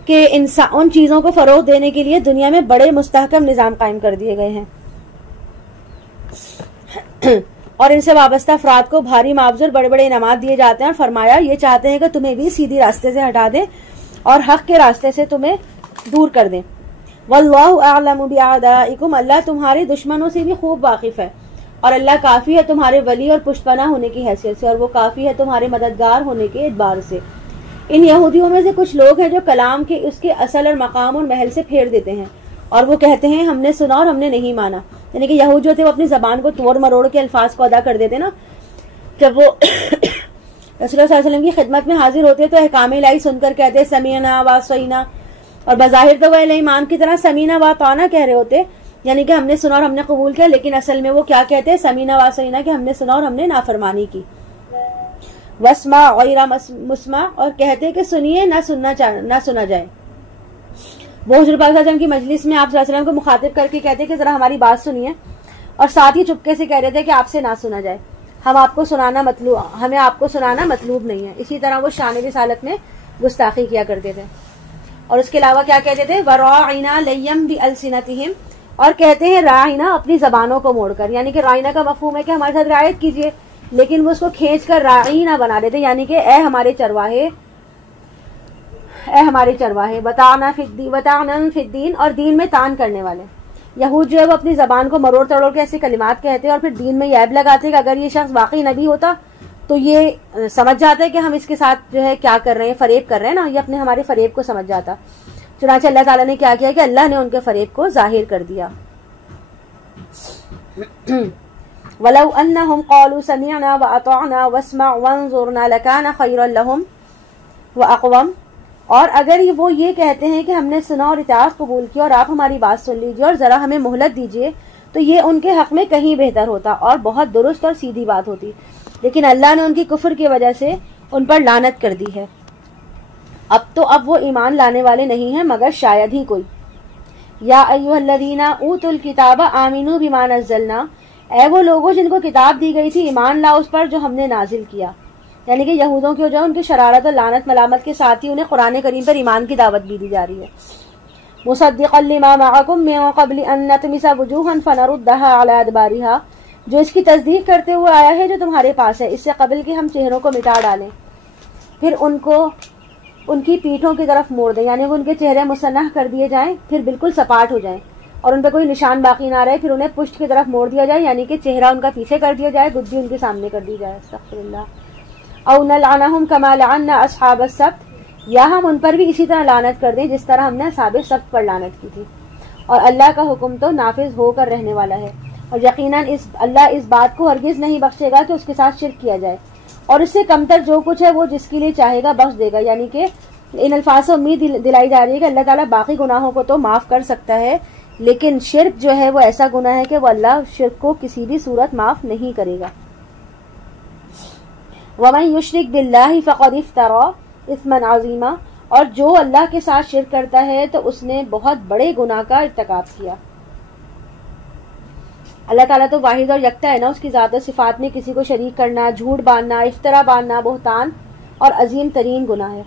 کہ ان چیزوں کو فروغ دینے کے لیے دنیا میں بڑے مستحکم نظام قائم کر دیے گئے ہیں اور ان سے وابستہ افراد کو بھاری معاوضے بڑے بڑے انعامات دیے جاتے ہیں. اور فرمایا یہ چاہتے ہیں کہ تمہیں بھی سیدھی راستے سے ہٹا دیں اور حق کے راستے سے تمہیں دور کر دیں. واللہ اعلم باعدائکم، اللہ تمہارے دشمنوں سے بھی خوب واقف ہے اور اللہ کافی ہے تمہارے ولی اور پشت پناہ ہونے کی حیثیت سے، اور وہ کافی ہے تمہارے مددگار ہونے کے اعتبار سے. ان یہودیوں میں سے کچھ لوگ ہیں جو کلام کے اس کے اصل اور مقام اور محل سے پھیر دیتے ہیں اور وہ کہتے ہیں ہم نے سنا اور ہم نے نہیں مانا. یعنی کہ یہود جو تھے وہ اپنی زبان کو توڑ مروڑ کے الفاظ کو ادا کر دیتے نا. جب وہ رسول اللہ صلی اللہ علیہ وسلم کی خدمت میں حاضر ہوتے تو احکام الہی سن کر کہتے سمیعنا وعصینا، اور بظاہر تو وہ اہل ایمان کی طرح سمینا واطعنا کہہ رہے ہوتے، یعنی کہ ہم نے سنا اور ہم نے قبول کیا، لیکن اصل میں وہ کیا کہتے ہیں سمینا وعصینا، کہ ہم نے سنا اور ہم نے نافرمانی کی. واسمع غیر مسمع، اور کہتے کہ سنیے نہ سنا جائے. وہ حضور پاک صلی اللہ علیہ وسلم کی مجلس میں آپ صلی اللہ علیہ وسلم کو مخاطب کر کے کہتے کہ ذرا ہماری بات سنیے، اور ساتھ ہی چپکے سے کہہ رہے تھے کہ آپ سے نہ سنا جائے، ہمیں آپ کو سنانا مطلوب نہیں ہے. اسی طرح وہ شان رسالت میں گستاخی کیا کرتے تھے. اور اس کے علاوہ کیا کہتے تھے؟ وَرَاعِنَا لَيَّمْ بِأَلْسِنَتِهِمْ، اور کہتے ہیں رائنا اپنی زبانوں کو موڑ کر، یعنی کہ رائنا کا مفہوم ہے کہ ہمارے ساتھ رعایت کیجیے، لیکن وہ اس کو کھینچ کر رائنا بنا دیتے، یعنی کہ اے ہمارے چرواہے، وَطَعْنًا فِي الدِّينِ، اور دین میں تان کرنے والے. یہود جو ہے وہ اپنی زبان کو مروڑ تڑوڑ کے ایسے کلمات کہتے ہیں اور پھر دین میں یہ عیب لگاتے کہ اگر یہ شخص واقعی نبی ہوتا تو یہ سمجھ جاتا ہے کہ ہم اس کے ساتھ جو ہے کیا کر رہے ہیں، فریب کر رہے ہیں نا، یہ اپنے ہمارے فریب کو سمجھ جاتا. چنانچہ اللہ تعالیٰ نے کیا کیا کہ اللہ نے ان کے فریب کو ظاہر کر دیا. وَلَوْ أَنَّهُمْ قَالُوا سَمِعْنَا وَأَطَعْنَا وَاسْمَعْ وَانظُرْنَا لَكَانَ خَيْرًا لَهُمْ وَأَقْوَمَ، اور اگر وہ یہ کہتے ہیں کہ ہم نے سنا اور اطاعت قبول کی اور آپ ہماری بات سن لیجیے اور ذرا ہمیں مہلت دیجیے، تو یہ ان کے حق میں کہیں بہتر ہوتا اور بہت درست اور سیدھی بات ہوتی. لیکن اللہ نے ان کی کفر کی وجہ سے ان پر لعنت کر دی ہے. اب وہ ایمان لانے والے نہیں ہیں مگر شاید ہی کوئی. یا ایھا الذین اوتوا الکتاب آمنوا بما نزلنا، اے وہ لوگوں جن کو کتاب دی گئی تھی ایمان لاؤ اس پر جو ہم نے نازل کیا. یعنی کہ یہودوں کی جو ان کی شرارت اور لعنت ملامت کے ساتھ ہی انہیں قرآن کریم پر ایمان کی دعوت بھی دی جا رہی ہے. مصدقا لما معکم من قبل ان نطمس وجوہا فنردها علی ادبارها، جو اس کی تصدیق کرتے ہوئے آیا ہے جو تمہارے پاس ہے، اس سے قبل کہ ہم چہروں کو مٹا ڈالیں پھر ان کو ان کی پیٹھوں کی طرف موڑ دیں، یعنی ان کے چہرے مسنح کر دیے جائیں پھر بالکل سپاٹ ہو جائیں اور ان پہ کوئی نشان باقی نہ رہے، پھر انہیں پشت کی طرف موڑ دیا جائے، یعنی کہ چہرہ ان کا پیچھے کر دیا جائے، گدی ان کے سامنے کر دی جائے. استغفر اللہ. او نلعنہم کما لعنا اصحاب السبت، یا ہم ان پر بھی اسی طرح لعنت کر دیں جس طرح ہم نے اصحاب سبت پر لعنت کی تھی. اور اللہ کا حکم تو نافذ ہو کر رہنے والا ہے، اور یقیناً اللہ اس بات کو ہرگز نہیں بخشے گا کہ اس کے ساتھ شرک کیا جائے، اور اس سے کمتر جو کچھ ہے وہ جس کے لیے چاہے گا بخش دے گا. یعنی کہ ان الفاظ سے امید دلائی جا رہی ہے کہ اللہ تعالیٰ باقی گناہوں کو تو معاف کر سکتا ہے، لیکن شرک جو ہے وہ ایسا گناہ ہے کہ وہ اللہ شرک کو کسی بھی صورت معاف نہیں کرے گا. وَمَن يُشْرِكْ بِاللَّهِ فَقَدِ افْتَرَىٰ اثْمًا عَظِيمًا، اور جو اللہ کے ساتھ شرک کرتا ہے تو اس نے بہت بڑے گناہ کا ارتکاب کیا. اللہ تعالیٰ تو واحد اور یکتا ہے نا، اس کی ذات و صفات میں کسی کو شریک کرنا، جھوٹ باندھنا، افطرا باندھنا بہتان اور عظیم ترین گناہ ہے.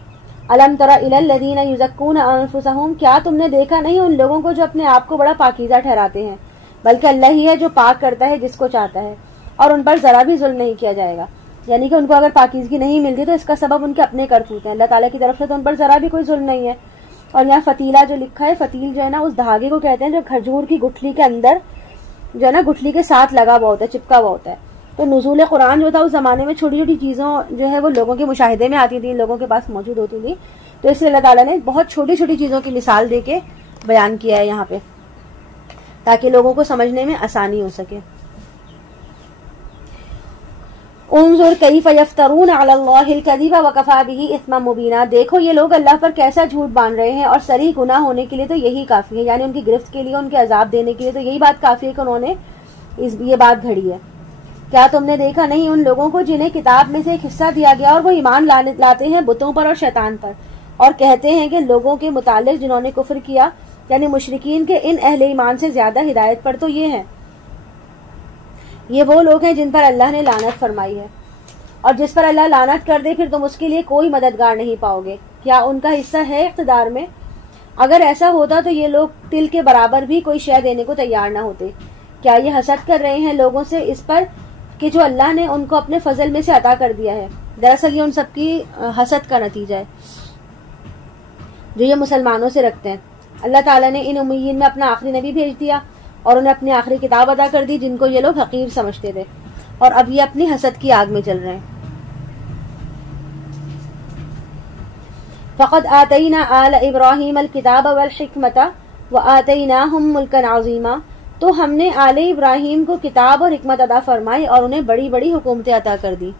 الم تر الی الذین یزکون انفسہم، کیا تم نے دیکھا نہیں ان لوگوں کو جو اپنے آپ کو بڑا پاکیزہ ٹھہراتے ہیں، بلکہ اللہ ہی ہے جو پاک کرتا ہے جس کو چاہتا ہے، اور ان پر ذرا بھی ظلم نہیں کیا جائے گا. یعنی کہ ان کو اگر پاکیزگی نہیں ملتی تو اس کا سبب ان کے اپنے کرتوت ہیں، اللہ تعالیٰ کی طرف سے تو ان پر ذرا بھی کوئی ظلم نہیں ہے. اور یہاں فتیلہ جو لکھا ہے، فتیل جو ہے نا اس دھاگے کو کہتے ہیں جو کھجور کی گٹھلی کے اندر جو ہے نا گٹھلی کے ساتھ لگا ہوا ہوتا ہے، چپکا ہوا ہوتا ہے. تو نزول قرآن جو تھا اس زمانے میں چھوٹی چھوٹی چیزوں جو ہے وہ لوگوں کے مشاہدے میں آتی تھی، لوگوں کے پاس موجود ہوتی تھی، تو اس لیے اللہ تعالیٰ نے بہت چھوٹی چھوٹی چیزوں کی مثال دے کے بیان کیا ہے یہاں پہ تاکہ لوگوں کو سمجھنے میں آسانی ہو سکے. انظر کیف یفترون علی اللہ الکذب وکفی بہ اثما مبینا، دیکھو یہ لوگ اللہ پر کیسا جھوٹ باندھ رہے ہیں اور صریح گناہ ہونے کے لیے تو یہی کافی ہے، یعنی ان کی گرفت کے لیے، ان کے عذاب دینے کے لیے تو یہی بات کافی ہے کہ انہوں نے یہ بات گھڑی ہے. کیا تم نے دیکھا نہیں ان لوگوں کو جنہیں کتاب میں سے ایک حصہ دیا گیا اور وہ ایمان لاتے ہیں بتوں پر اور شیطان پر، اور کہتے ہیں کہ لوگوں کے متعلق جنہوں نے کفر کیا یعنی مشرکین کے ان اہل ایمان سے زیادہ ہدایت پر تو یہ ہیں. یہ وہ لوگ ہیں جن پر اللہ نے لعنت فرمائی ہے، اور جس پر اللہ لعنت کر دے پھر تم اس کے لیے کوئی مددگار نہیں پاؤ گے. کیا ان کا حصہ ہے اقتدار میں؟ اگر ایسا ہوتا تو یہ لوگ تل کے برابر بھی کوئی شے دینے کو تیار نہ ہوتے. کیا یہ حسد کر رہے ہیں لوگوں سے اس پر کہ جو اللہ نے ان کو اپنے فضل میں سے عطا کر دیا ہے؟ دراصل یہ ان سب کی حسد کا نتیجہ ہے جو یہ مسلمانوں سے رکھتے ہیں. اللہ تعالیٰ نے ان امیین میں اپنا آخری نبی بھیج دیا اور انہیں اپنی آخری کتاب عطا کر دی جن کو یہ لوگ حقیر سمجھتے تھے، اور اب یہ اپنی حسد کی آگ میں چل رہے ہیں. فقد آتینا آل ابراہیم الکتاب والحکمت وآتیناہم ملکا عظیما، تو ہم نے آل ابراہیم کو کتاب اور حکمت عطا فرمائی اور انہیں بڑی بڑی حکومتیں عطا کر دی.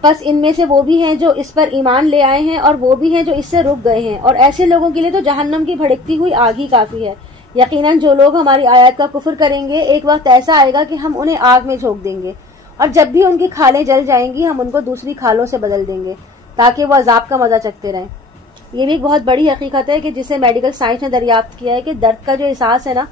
پس ان میں سے وہ بھی ہیں جو اس پر ایمان لے آئے ہیں اور وہ بھی ہیں جو اس سے رک گئے ہیں، اور ایسے لوگوں کے لیے تو جہنم کی بھڑکتی ہوئی آگ ہی کافی ہے. یقیناً جو لوگ ہماری آیات کا کفر کریں گے ایک وقت ایسا آئے گا کہ ہم انہیں آگ میں جھونک دیں گے، اور جب بھی ان کی کھالیں جل جائیں گی ہم ان کو دوسری کھالوں سے بدل دیں گے تاکہ وہ عذاب کا مزہ چکھتے رہیں. یہ بھی ایک بہت بڑی حقیقت ہے کہ جسے میڈیکل سائنس نے دریافت کیا ہے کہ درد کا جو احساس ہے نا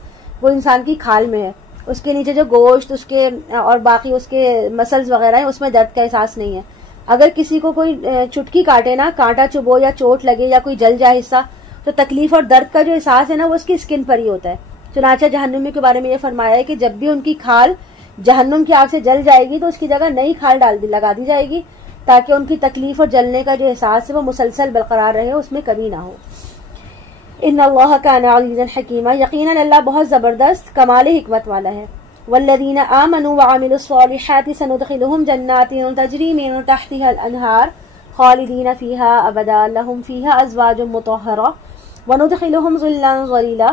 وہ انسان کی کھال میں ہے، اس کے نیچے جو گوشت اس کے اور باقی اس کے مسلز وغیرہ ہیں اس میں درد کا احساس نہیں ہے۔ اگر کسی کو کوئی چٹکی کاٹے نا، کانٹا چبھو یا چوٹ لگے یا کوئی جل جائے حصہ، تو تکلیف اور درد کا جو احساس ہے نا وہ اس کی اسکن پر ہی ہوتا ہے۔ چنانچہ جہنمیوں کے بارے میں یہ فرمایا ہے کہ جب بھی ان کی کھال جہنم کی آگ سے جل جائے گی تو اس کی جگہ نئی کھال لگا دی جائے گی تاکہ ان کی تکلیف اور جلنے کا جو احساس ہے وہ مسلسل برقرار رہے، اس میں کمی نہ ہو۔ ان اللہ کان عزیزا حکیما، یقیناً اللہ بہت زبردست کمال حکمت والا ہے۔ والذین آمنوا وعملوا الصالحات سندخلهم جنات تجری من تحتها الانہار خالدین فیہا ابدا لہم فیہا ازواج مطہرہ وندخلهم ظلا ظلیلا۔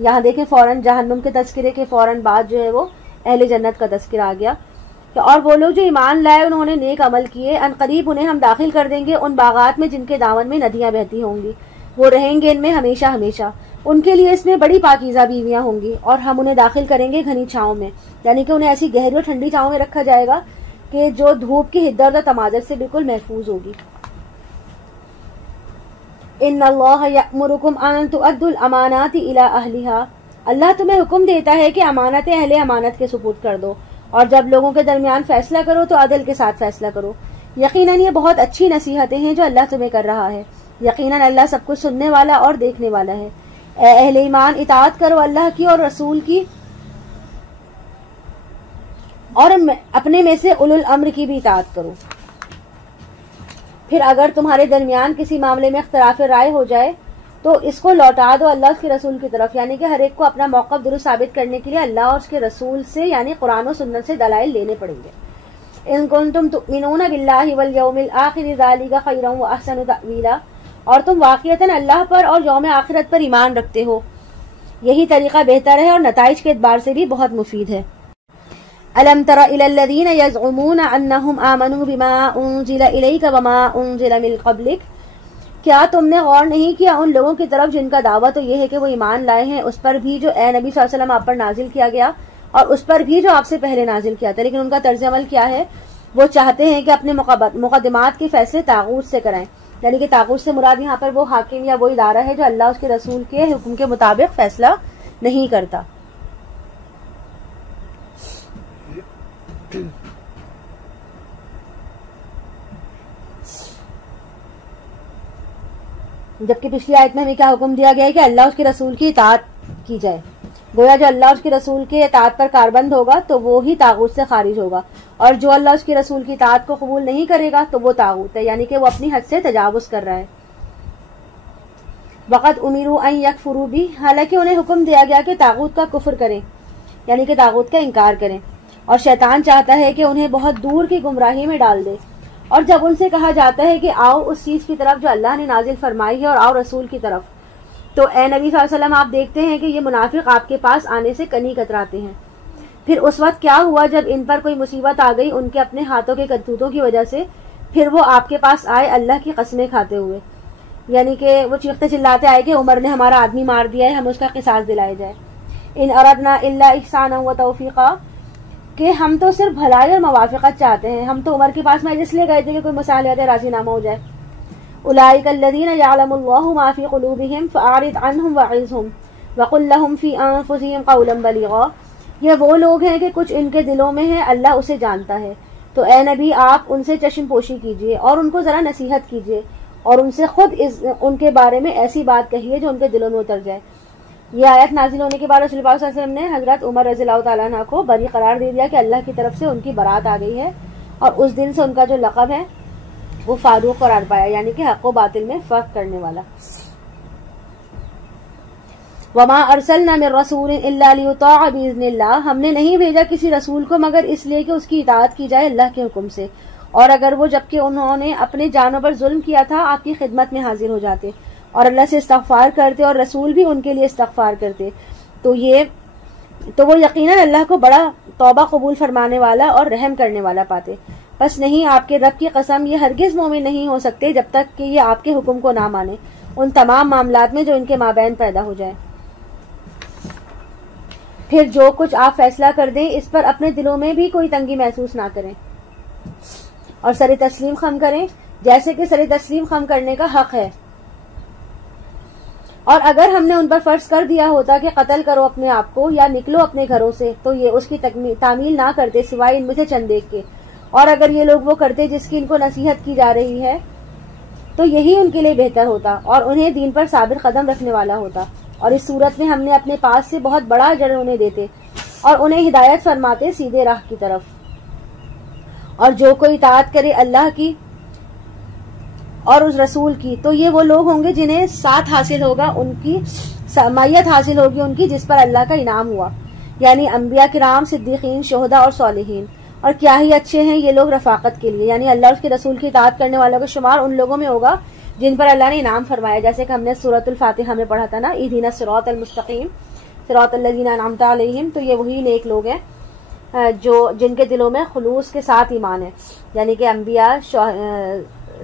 یہاں دیکھیں فوراً جہنم کے تذکرے کے فوراً بعد جو ہے وہ اہل جنت کا تذکرہ آ گیا کہ اور وہ لوگ جو ایمان لائے انہوں نے نیک عمل کیے، ان قریب انہیں ہم داخل کر دیں گے ان باغات میں جن کے دامن میں ندیاں بہتی ہوں گی، وہ رہیں گے ان میں ہمیشہ ہمیشہ، ان کے لیے اس میں بڑی پاکیزہ بیویاں ہوں گی، اور ہم انہیں داخل کریں گے گھنی چھاؤں میں، یعنی کہ انہیں ایسی گہری اور ٹھنڈی چھاؤں میں رکھا جائے گا کہ جو دھوپ کی حدت اور تمادر سے بالکل محفوظ ہوگی۔ ان اللہ یأمرکم ان تؤدوا الامانات الی اہلہا، اللہ تمہیں حکم دیتا ہے کہ امانتیں اہل امانت کے سپرد کر دو، اور جب لوگوں کے درمیان فیصلہ کرو تو عدل کے ساتھ فیصلہ کرو، یقیناً یہ بہت اچھی نصیحتیں ہیں جو اللہ تمہیں کر رہا ہے، یقیناً اللہ سب کچھ سننے والا اور دیکھنے والا ہے۔ اے اہل ایمان، اطاعت کرو اللہ کی اور رسول کی، اور اپنے میں سے اولو الامر کی بھی اطاعت کرو۔ پھر اگر تمہارے درمیان کسی معاملے میں اختلاف رائے ہو جائے تو اس کو لوٹا دو اللہ اس کے رسول کی طرف، یعنی کہ ہر ایک کو اپنا موقف درست ثابت کرنے کے لیے اللہ اور اس کے رسول سے یعنی قرآن و سنت سے دلائل لینے پڑیں گے۔ ان کنتم تؤمنون باللہ والیوم الآخر ذلک خیر واحسن تأویلا، اور تم واقعتاً اللہ پر اور یوم آخرت پر ایمان رکھتے ہو، یہی طریقہ بہتر ہے اور نتائج کے اعتبار سے بھی بہت مفید ہے۔ الم تر الی الذین یزعمون انہم آمنوا بما انزل الیک وما انزل من قبلک، کیا تم نے غور نہیں کیا ان لوگوں کی طرف جن کا دعویٰ تو یہ ہے کہ وہ ایمان لائے ہیں اس پر بھی جو اے نبی صلی اللہ علیہ وسلم آپ پر نازل کیا گیا، اور اس پر بھی جو آپ سے پہلے نازل کیا تھا، لیکن ان کا طرز عمل کیا ہے؟ وہ چاہتے ہیں کہ اپنے مقدمات کے فیصلے طاغوت سے کرائیں، یعنی کہ طاغوت سے مراد یہاں پر وہ حاکم یا وہ ادارہ ہے جو اللہ اس کے رسول کے حکم کے مطابق فیصلہ نہیں کرتا۔ جبکہ پچھلی آیت میں ہمیں کیا حکم دیا گیا ہے کہ اللہ اس کے رسول کی اطاعت کی جائے، گویا جو اللہ اس کے رسول کے اطاعت پر کاربند ہوگا تو وہ ہی طاغوت سے خارج ہوگا، اور جو اللہ اس کے رسول کی اطاعت کو قبول نہیں کرے گا تو وہ طاغوت ہے، یعنی کہ وہ اپنی حد سے تجاوز کر رہا ہے۔ وقد امروا ان یکفروا بھی، حالانکہ انہیں حکم دیا گیا کہ طاغوت کا کفر کریں، یعنی کہ طاغوت کا انکار کریں، اور شیطان چاہتا ہے کہ انہیں بہت دور کی گمراہی میں ڈال دے۔ اور جب ان سے کہا جاتا ہے کہ آؤ اس چیز کی طرف جو اللہ نے نازل فرمائی ہے اور آؤ رسول کی طرف، تو اے نبی صلی اللہ علیہ وسلم آپ دیکھتے ہیں کہ یہ منافق آپ کے پاس آنے سے کنی کتراتے ہیں۔ پھر اس وقت کیا ہوا جب ان پر کوئی مصیبت آ گئی ان کے اپنے ہاتھوں کے کرتوتوں کی وجہ سے، پھر وہ آپ کے پاس آئے اللہ کی قسمیں کھاتے ہوئے، یعنی کہ وہ چیختے چلاتے آئے کہ عمر نے ہمارا آدمی مار دیا ہے، ہم اس کا قصاص دلائے جائے۔ ان اردنا الا احسانا و توفیقا، کہ ہم تو صرف بھلائی اور موافقت چاہتے ہیں، ہم تو عمر کے پاس میں اس لیے گئے تھے کہ کوئی مصالحت راضی نامہ ہو جائے۔ اولئک الذین یعلم اللہ ما فی قلوبہم فاعرض عنہم وعظہم وقل لہم فی انفسہم قولا بلیغا، یہ وہ لوگ ہیں کہ کچھ ان کے دلوں میں ہے، اللہ اسے جانتا ہے، تو اے نبی آپ ان سے چشم پوشی کیجیے اور ان کو ذرا نصیحت کیجیے، اور ان سے خود ان کے بارے میں ایسی بات کہیے جو ان کے دلوں میں اتر جائے۔ یہ آیت نازل ہونے کے بعد رسول اللہ صلی اللہ علیہ وسلم نے حضرت عمر رضی اللہ تعالیٰ عنہ کو بری قرار دے دیا کہ اللہ کی طرف سے ان کی برات آ گئی ہے، اور اس دن سے ان کا جو لقب ہے وہ فاروق قرار پایا، یعنی کہ حق و باطل میں فرق کرنے والا۔ وما ارسلنا من رسول الا لیطاع باذن اللہ، ہم نے نہیں بھیجا کسی رسول کو مگر اس لیے کہ اس کی اطاعت کی جائے اللہ کے حکم سے، اور اگر وہ جبکہ انہوں نے اپنے جانوں پر ظلم کیا تھا آپ کی خدمت میں حاضر ہو جاتے اور اللہ سے استغفار کرتے اور رسول بھی ان کے لیے استغفار کرتے تو وہ یقیناً اللہ کو بڑا توبہ قبول فرمانے والا اور رحم کرنے والا پاتے۔ بس نہیں، آپ کے رب کی قسم، یہ ہرگز مومن نہیں ہو سکتے جب تک کہ یہ آپ کے حکم کو نہ مانے ان تمام معاملات میں جو ان کے مابین پیدا ہو جائے۔ پھر جو کچھ آپ فیصلہ کر دیں اس پر اپنے دلوں میں بھی کوئی تنگی محسوس نہ کریں اور سر تسلیم خم کریں، جیسے کہ سر تسلیم خم کرنے کا حق ہے، اور اگر ہم نے ان پر فرض کر دیا ہوتا کہ قتل کرو اپنے آپ کو یا نکلو اپنے گھروں سے، تو یہ اس کی تعمیل نہ کرتے سوائے ان میں سے چند ایک کے، اور اگر یہ لوگ وہ کرتے جس کی ان کو نصیحت کی جا رہی ہے تو یہی ان کے لیے بہتر ہوتا اور انہیں دین پر ثابت قدم رکھنے والا ہوتا، اور اس صورت میں ہم نے اپنے پاس سے بہت بڑا اجر انہیں دیتے اور انہیں ہدایت فرماتے سیدھے راہ کی طرف۔ اور جو کوئی اطاعت کرے اللہ کی اور اس رسول کی تو یہ وہ لوگ ہوں گے جنہیں ساتھ حاصل ہوگا، ان کی معیت حاصل ہوگی ان کی، جس پر اللہ کا انعام ہوا، یعنی انبیاء کرام، صدیقین، شہداء اور صالحین۔ اور کیا ہی اچھے ہیں یہ لوگ رفاقت کے لیے، یعنی اللہ اور اس کے رسول کی اطاعت کرنے والوں کا شمار ان لوگوں میں ہوگا جن پر اللہ نے انعام فرمایا، جیسے کہ ہم نے سورۃ الفاتحہ میں پڑھا تھا نا، اہدنا الصراط المستقیم صراط الذین انعمت علیہم، تو یہ وہی نیک لوگ ہیں جن کے دلوں میں خلوص کے ساتھ ایمان ہے، یعنی کہ انبیاء،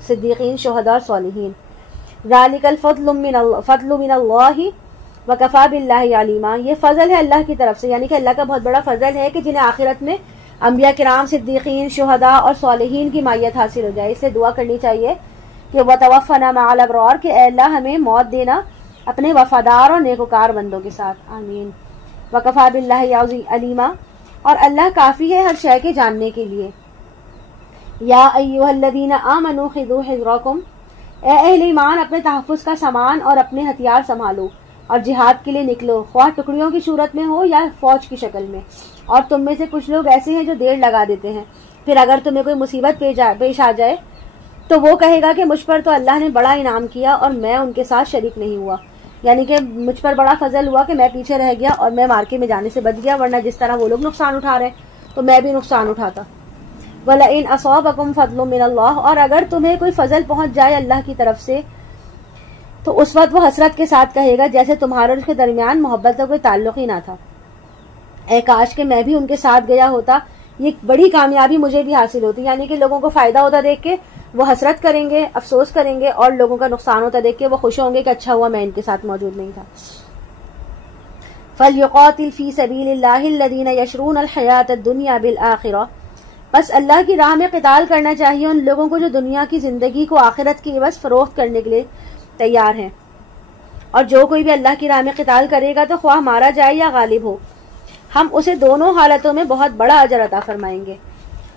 صدیقین، شہداء اور صالحین۔ ذالک الفضل من اللہ وکفی باللہ علیما، یہ فضل ہے اللہ کی طرف سے، یعنی کہ اللہ کا بہت بڑا فضل ہے کہ جنہیں آخرت میں انبیاء کرام، صدیقین، شہداء اور صالحین کی معیت حاصل ہو جائے۔ اس سے دعا کرنی چاہیے کہ وتوفنا مع الابرار، کہ اے اللہ ہمیں موت دینا اپنے وفادار اور نیکوکار بندوں کے ساتھ، آمین۔ وکفی باللہ علیما، اور اللہ کافی ہے ہر شے کے جاننے کے لیے۔ یا ایھا الذین آمنوا خذوا حذرکم، اے اہل ایمان اپنے تحفظ کا سامان اور اپنے ہتھیار سنبھالو اور جہاد کے لیے نکلو، خواہ ٹکڑیوں کی صورت میں ہو یا فوج کی شکل میں۔ اور تم میں سے کچھ لوگ ایسے ہیں جو دیر لگا دیتے ہیں، پھر اگر تمہیں کوئی مصیبت پیش آ جائے تو وہ کہے گا کہ مجھ پر تو اللہ نے بڑا انعام کیا اور میں ان کے ساتھ شریک نہیں ہوا، یعنی کہ مجھ پر بڑا فضل ہوا کہ میں پیچھے رہ گیا اور میں مارکے میں جانے سے بچ گیا، ورنہ جس طرح وہ لوگ نقصان اٹھا رہے ہیں تو میں بھی نقصان اٹھاتا۔ وَلَئِنْ أَصَابَكُمْ فَضْلٌ مِّنَ اللَّهِ، اور اگر تمہیں کوئی فضل پہنچ جائے اللہ کی طرف سے تو اس وقت وہ حسرت کے ساتھ کہے گا جیسے تمہارے اور اس کے درمیان محبت کا کوئی تعلق ہی نہ تھا، اے کاش کہ میں بھی ان کے ساتھ گیا ہوتا، یہ بڑی کامیابی مجھے بھی حاصل ہوتی، یعنی کہ لوگوں کو فائدہ ہوتا دیکھ کے وہ حسرت کریں گے، افسوس کریں گے، اور لوگوں کا نقصان ہوتا دیکھ کے وہ خوش ہوں گے کہ اچھا ہوا میں ان کے ساتھ موجود نہیں تھا۔ فَلْيُقَاتِلْ فِي سَبِيلِ اللَّهِ الَّذِينَ يَشْرُونَ الْحَيَاةَ الدُّنْيَا بِالْآخِرَةِ، بس اللہ کی راہ میں قتال کرنا چاہیے ان لوگوں کو جو دنیا کی زندگی کو آخرت کی عوض فروخت کرنے کے لیے تیار ہیں، اور جو کوئی بھی اللہ کی راہ میں قتال کرے گا تو خواہ مارا جائے یا غالب ہو، ہم اسے دونوں حالتوں میں بہت بڑا اجر عطا فرمائیں گے۔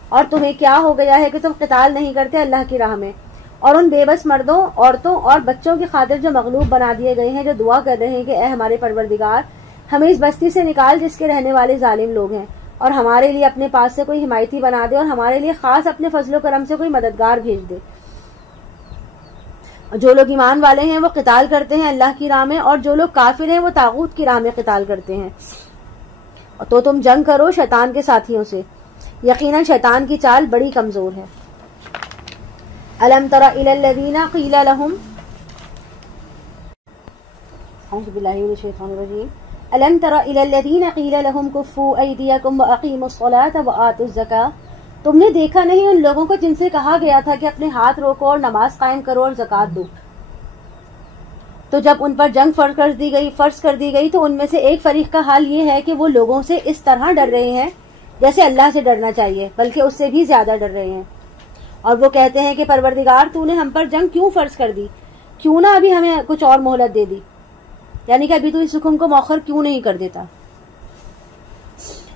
اور تمہیں کیا ہو گیا ہے کہ تم قتال نہیں کرتے اللہ کی راہ میں، اور ان بے بس مردوں، عورتوں اور بچوں کی خاطر جو مغلوب بنا دیے گئے ہیں، جو دعا کر رہے ہیں کہ اے ہمارے پروردگار ہمیں اس بستی سے نکال جس کے رہنے والے ظالم لوگ ہیں، اور ہمارے لیے اپنے پاس سے کوئی حمایتی بنا دے، اور ہمارے لیے خاص اپنے فضل و کرم سے کوئی مددگار بھیج دے۔ جو لوگ ایمان والے ہیں وہ قتال کرتے ہیں اللہ کی راہ میں، اور جو لوگ کافر ہیں وہ طاغوت کی راہ میں قتال کرتے ہیں، تو تم جنگ کرو شیطان کے ساتھیوں سے، یقیناً شیطان کی چال بڑی کمزور ہے۔ الم تر الی الذین قیل لهم، اعوذ باللہ من الشیطان الرجیم، الم تر الی الذین قیل لهم کفوا ایدیکم واقیموا الصلاۃ وآتوا الزکاۃ، تم نے دیکھا نہیں ان لوگوں کو جن سے کہا گیا تھا کہ اپنے ہاتھ روکو اور نماز قائم کرو اور زکوٰۃ دو، تو جب ان پر جنگ فرض کر دی گئی تو ان میں سے ایک فریق کا حال یہ ہے کہ وہ لوگوں سے اس طرح ڈر رہے ہیں جیسے اللہ سے ڈرنا چاہیے، بلکہ اس سے بھی زیادہ ڈر رہے ہیں، اور وہ کہتے ہیں کہ پروردگار تو نے ہم پر جنگ کیوں فرض کر دی، کیوں نہ ابھی ہمیں کچھ اور مہلت دے دی، یعنی کہ ابھی تو اس حکم کو مؤخر کیوں نہیں کر دیتا۔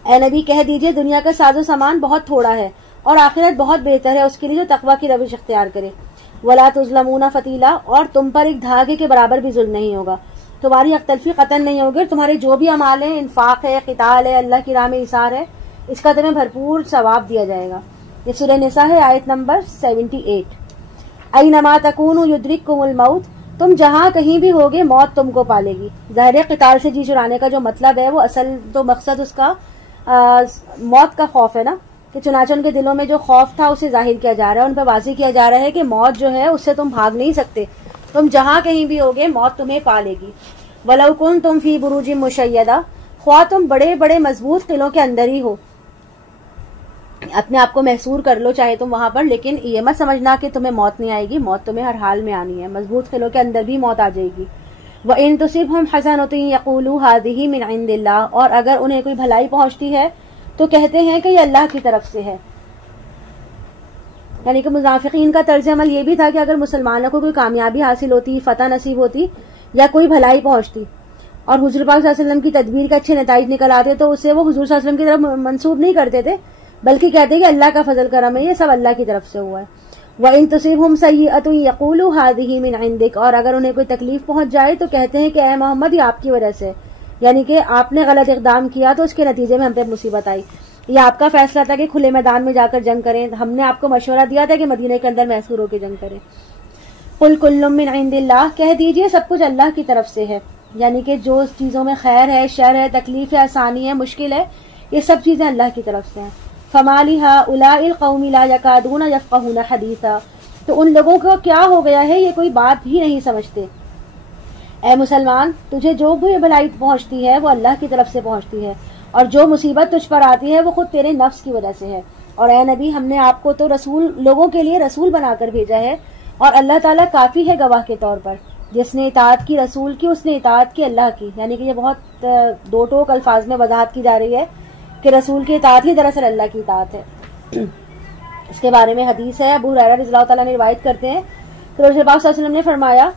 اے نبی کہہ دیجئے دنیا کا ساز و سامان بہت تھوڑا ہے اور آخرت بہت بہتر ہے اس کے لیے جو تقوی کی روش اختیار کرے۔ ولا تظلمون فتیلا، اور تم پر ایک دھاگے کے برابر بھی ظلم نہیں ہوگا، تمہاری اختلفی قطعاً نہیں ہوگی، اور تمہارے جو بھی اعمال ہیں، انفاق ہے، قتال ہے، اللہ کی راہ میں ایثار ہے، اس کا تمہیں بھرپور ثواب دیا جائے گا۔ یہ سورہ نساء ہے، آیت نمبر 78۔ اینما تکونوا یدرککم الموت، تم جہاں کہیں بھی ہوگے موت تم کو پالے گی۔ ظاہر قتال سے جی چھڑانے کا جو مطلب ہے وہ اصل تو مقصد اس کا موت کا خوف ہے نا، کہ چنانچہ ان کے دلوں میں جو خوف تھا اسے ظاہر کیا جا رہا ہے، ان پہ واضح کیا جا رہا ہے کہ موت جو ہے اس سے تم بھاگ نہیں سکتے، تم جہاں کہیں بھی ہوگے موت تمہیں پالے گی۔ وَلَوْ كُنْتُمْ فِي بُرُوجٍ مُشَيَّدَةٍ، خواہ تم بڑے بڑے مضبوط قلعوں کے اندر ہی ہو، اپنے آپ کو محصور کر لو چاہے تم وہاں پر، لیکن یہ مت سمجھنا کہ تمہیں موت نہیں آئے گی، موت تمہیں ہر حال میں آنی ہے، مضبوط قلعوں کے اندر بھی موت آ جائے گی۔ وَإِن تُصِبْهُمْ حَسَنَةٌ يَقُولُوا هَٰذِهِ مِنْ عِندِ اللَّهِ، اور اگر انہیں کوئی بھلائی پہنچتی ہے تو کہتے ہیں کہ یہ اللہ کی طرف سے ہے۔ یعنی کہ منافقین کا طرز عمل یہ بھی تھا کہ اگر مسلمانوں کو کوئی کامیابی حاصل ہوتی، فتح نصیب ہوتی، یا کوئی بھلائی پہنچتی اور حضور پاک صلی اللہ علیہ وسلم کی تدبیر کے اچھے نتائج نکل آتے تو اسے وہ حضور صلی اللہ علیہ وسلم کی طرف منسوب نہیں کرتے تھے، بلکہ کہتے کہ اللہ کا فضل کرم ہے، یہ سب اللہ کی طرف سے ہوا ہے۔ وَإِن تُصِبْهُمْ سَيِّئَةٌ يَقُولُوا هَٰذِهِ مِنْ عِندِكَ، اور اگر انہیں کوئی تکلیف پہنچ جائے تو کہتے ہیں کہ اے محمد یہ آپ کی وجہ سے، یعنی کہ آپ نے غلط اقدام کیا تو اس کے نتیجے میں ہم پہ مصیبت آئی، یہ آپ کا فیصلہ تھا کہ کھلے میدان میں جا کر جنگ کریں، ہم نے آپ کو مشورہ دیا تھا کہ مدینے کے اندر محصور ہو کے جنگ کریں۔ قُلْ كُلٌّ مِّنْ عِندِ اللَّهِ، کہہ دیجئے سب کچھ اللہ کی طرف سے ہے، یعنی کہ جو چیزوں میں خیر ہے، شر ہے، تکلیف ہے، آسانی ہے، مشکل ہے، یہ سب چیزیں اللہ کی طرف سے ہیں۔ فَمَا لِهَٰؤُلَاءِ الْقَوْمِ لَا يَكَادُونَ يَفْقَهُونَ حَدِيثًا، تو ان لوگوں کو کیا ہو گیا ہے، یہ کوئی بات ہی نہیں سمجھتے۔ اے مسلمان، تجھے جو بھی بھلائی پہنچتی ہے وہ اللہ کی طرف سے پہنچتی ہے، اور جو مصیبت تجھ پر آتی ہے وہ خود تیرے نفس کی وجہ سے ہے، اور اے نبی ہم نے آپ کو تو رسول، لوگوں کے لیے رسول بنا کر بھیجا ہے، اور اللہ تعالیٰ کافی ہے گواہ کے طور پر، جس نے اطاعت کی رسول کی اس نے اطاعت کی اللہ کی، یعنی کہ یہ بہت دو ٹوک الفاظ میں وضاحت کی جا رہی ہے کہ رسول کی اطاعت ہی دراصل اللہ کی اطاعت ہے۔ اس کے بارے میں حدیث ہے، ابو ہریرہ رضی اللہ تعالیٰ نے روایت کرتے ہیں کہ رسول پاک صلی اللہ علیہ وسلم نے فرمایا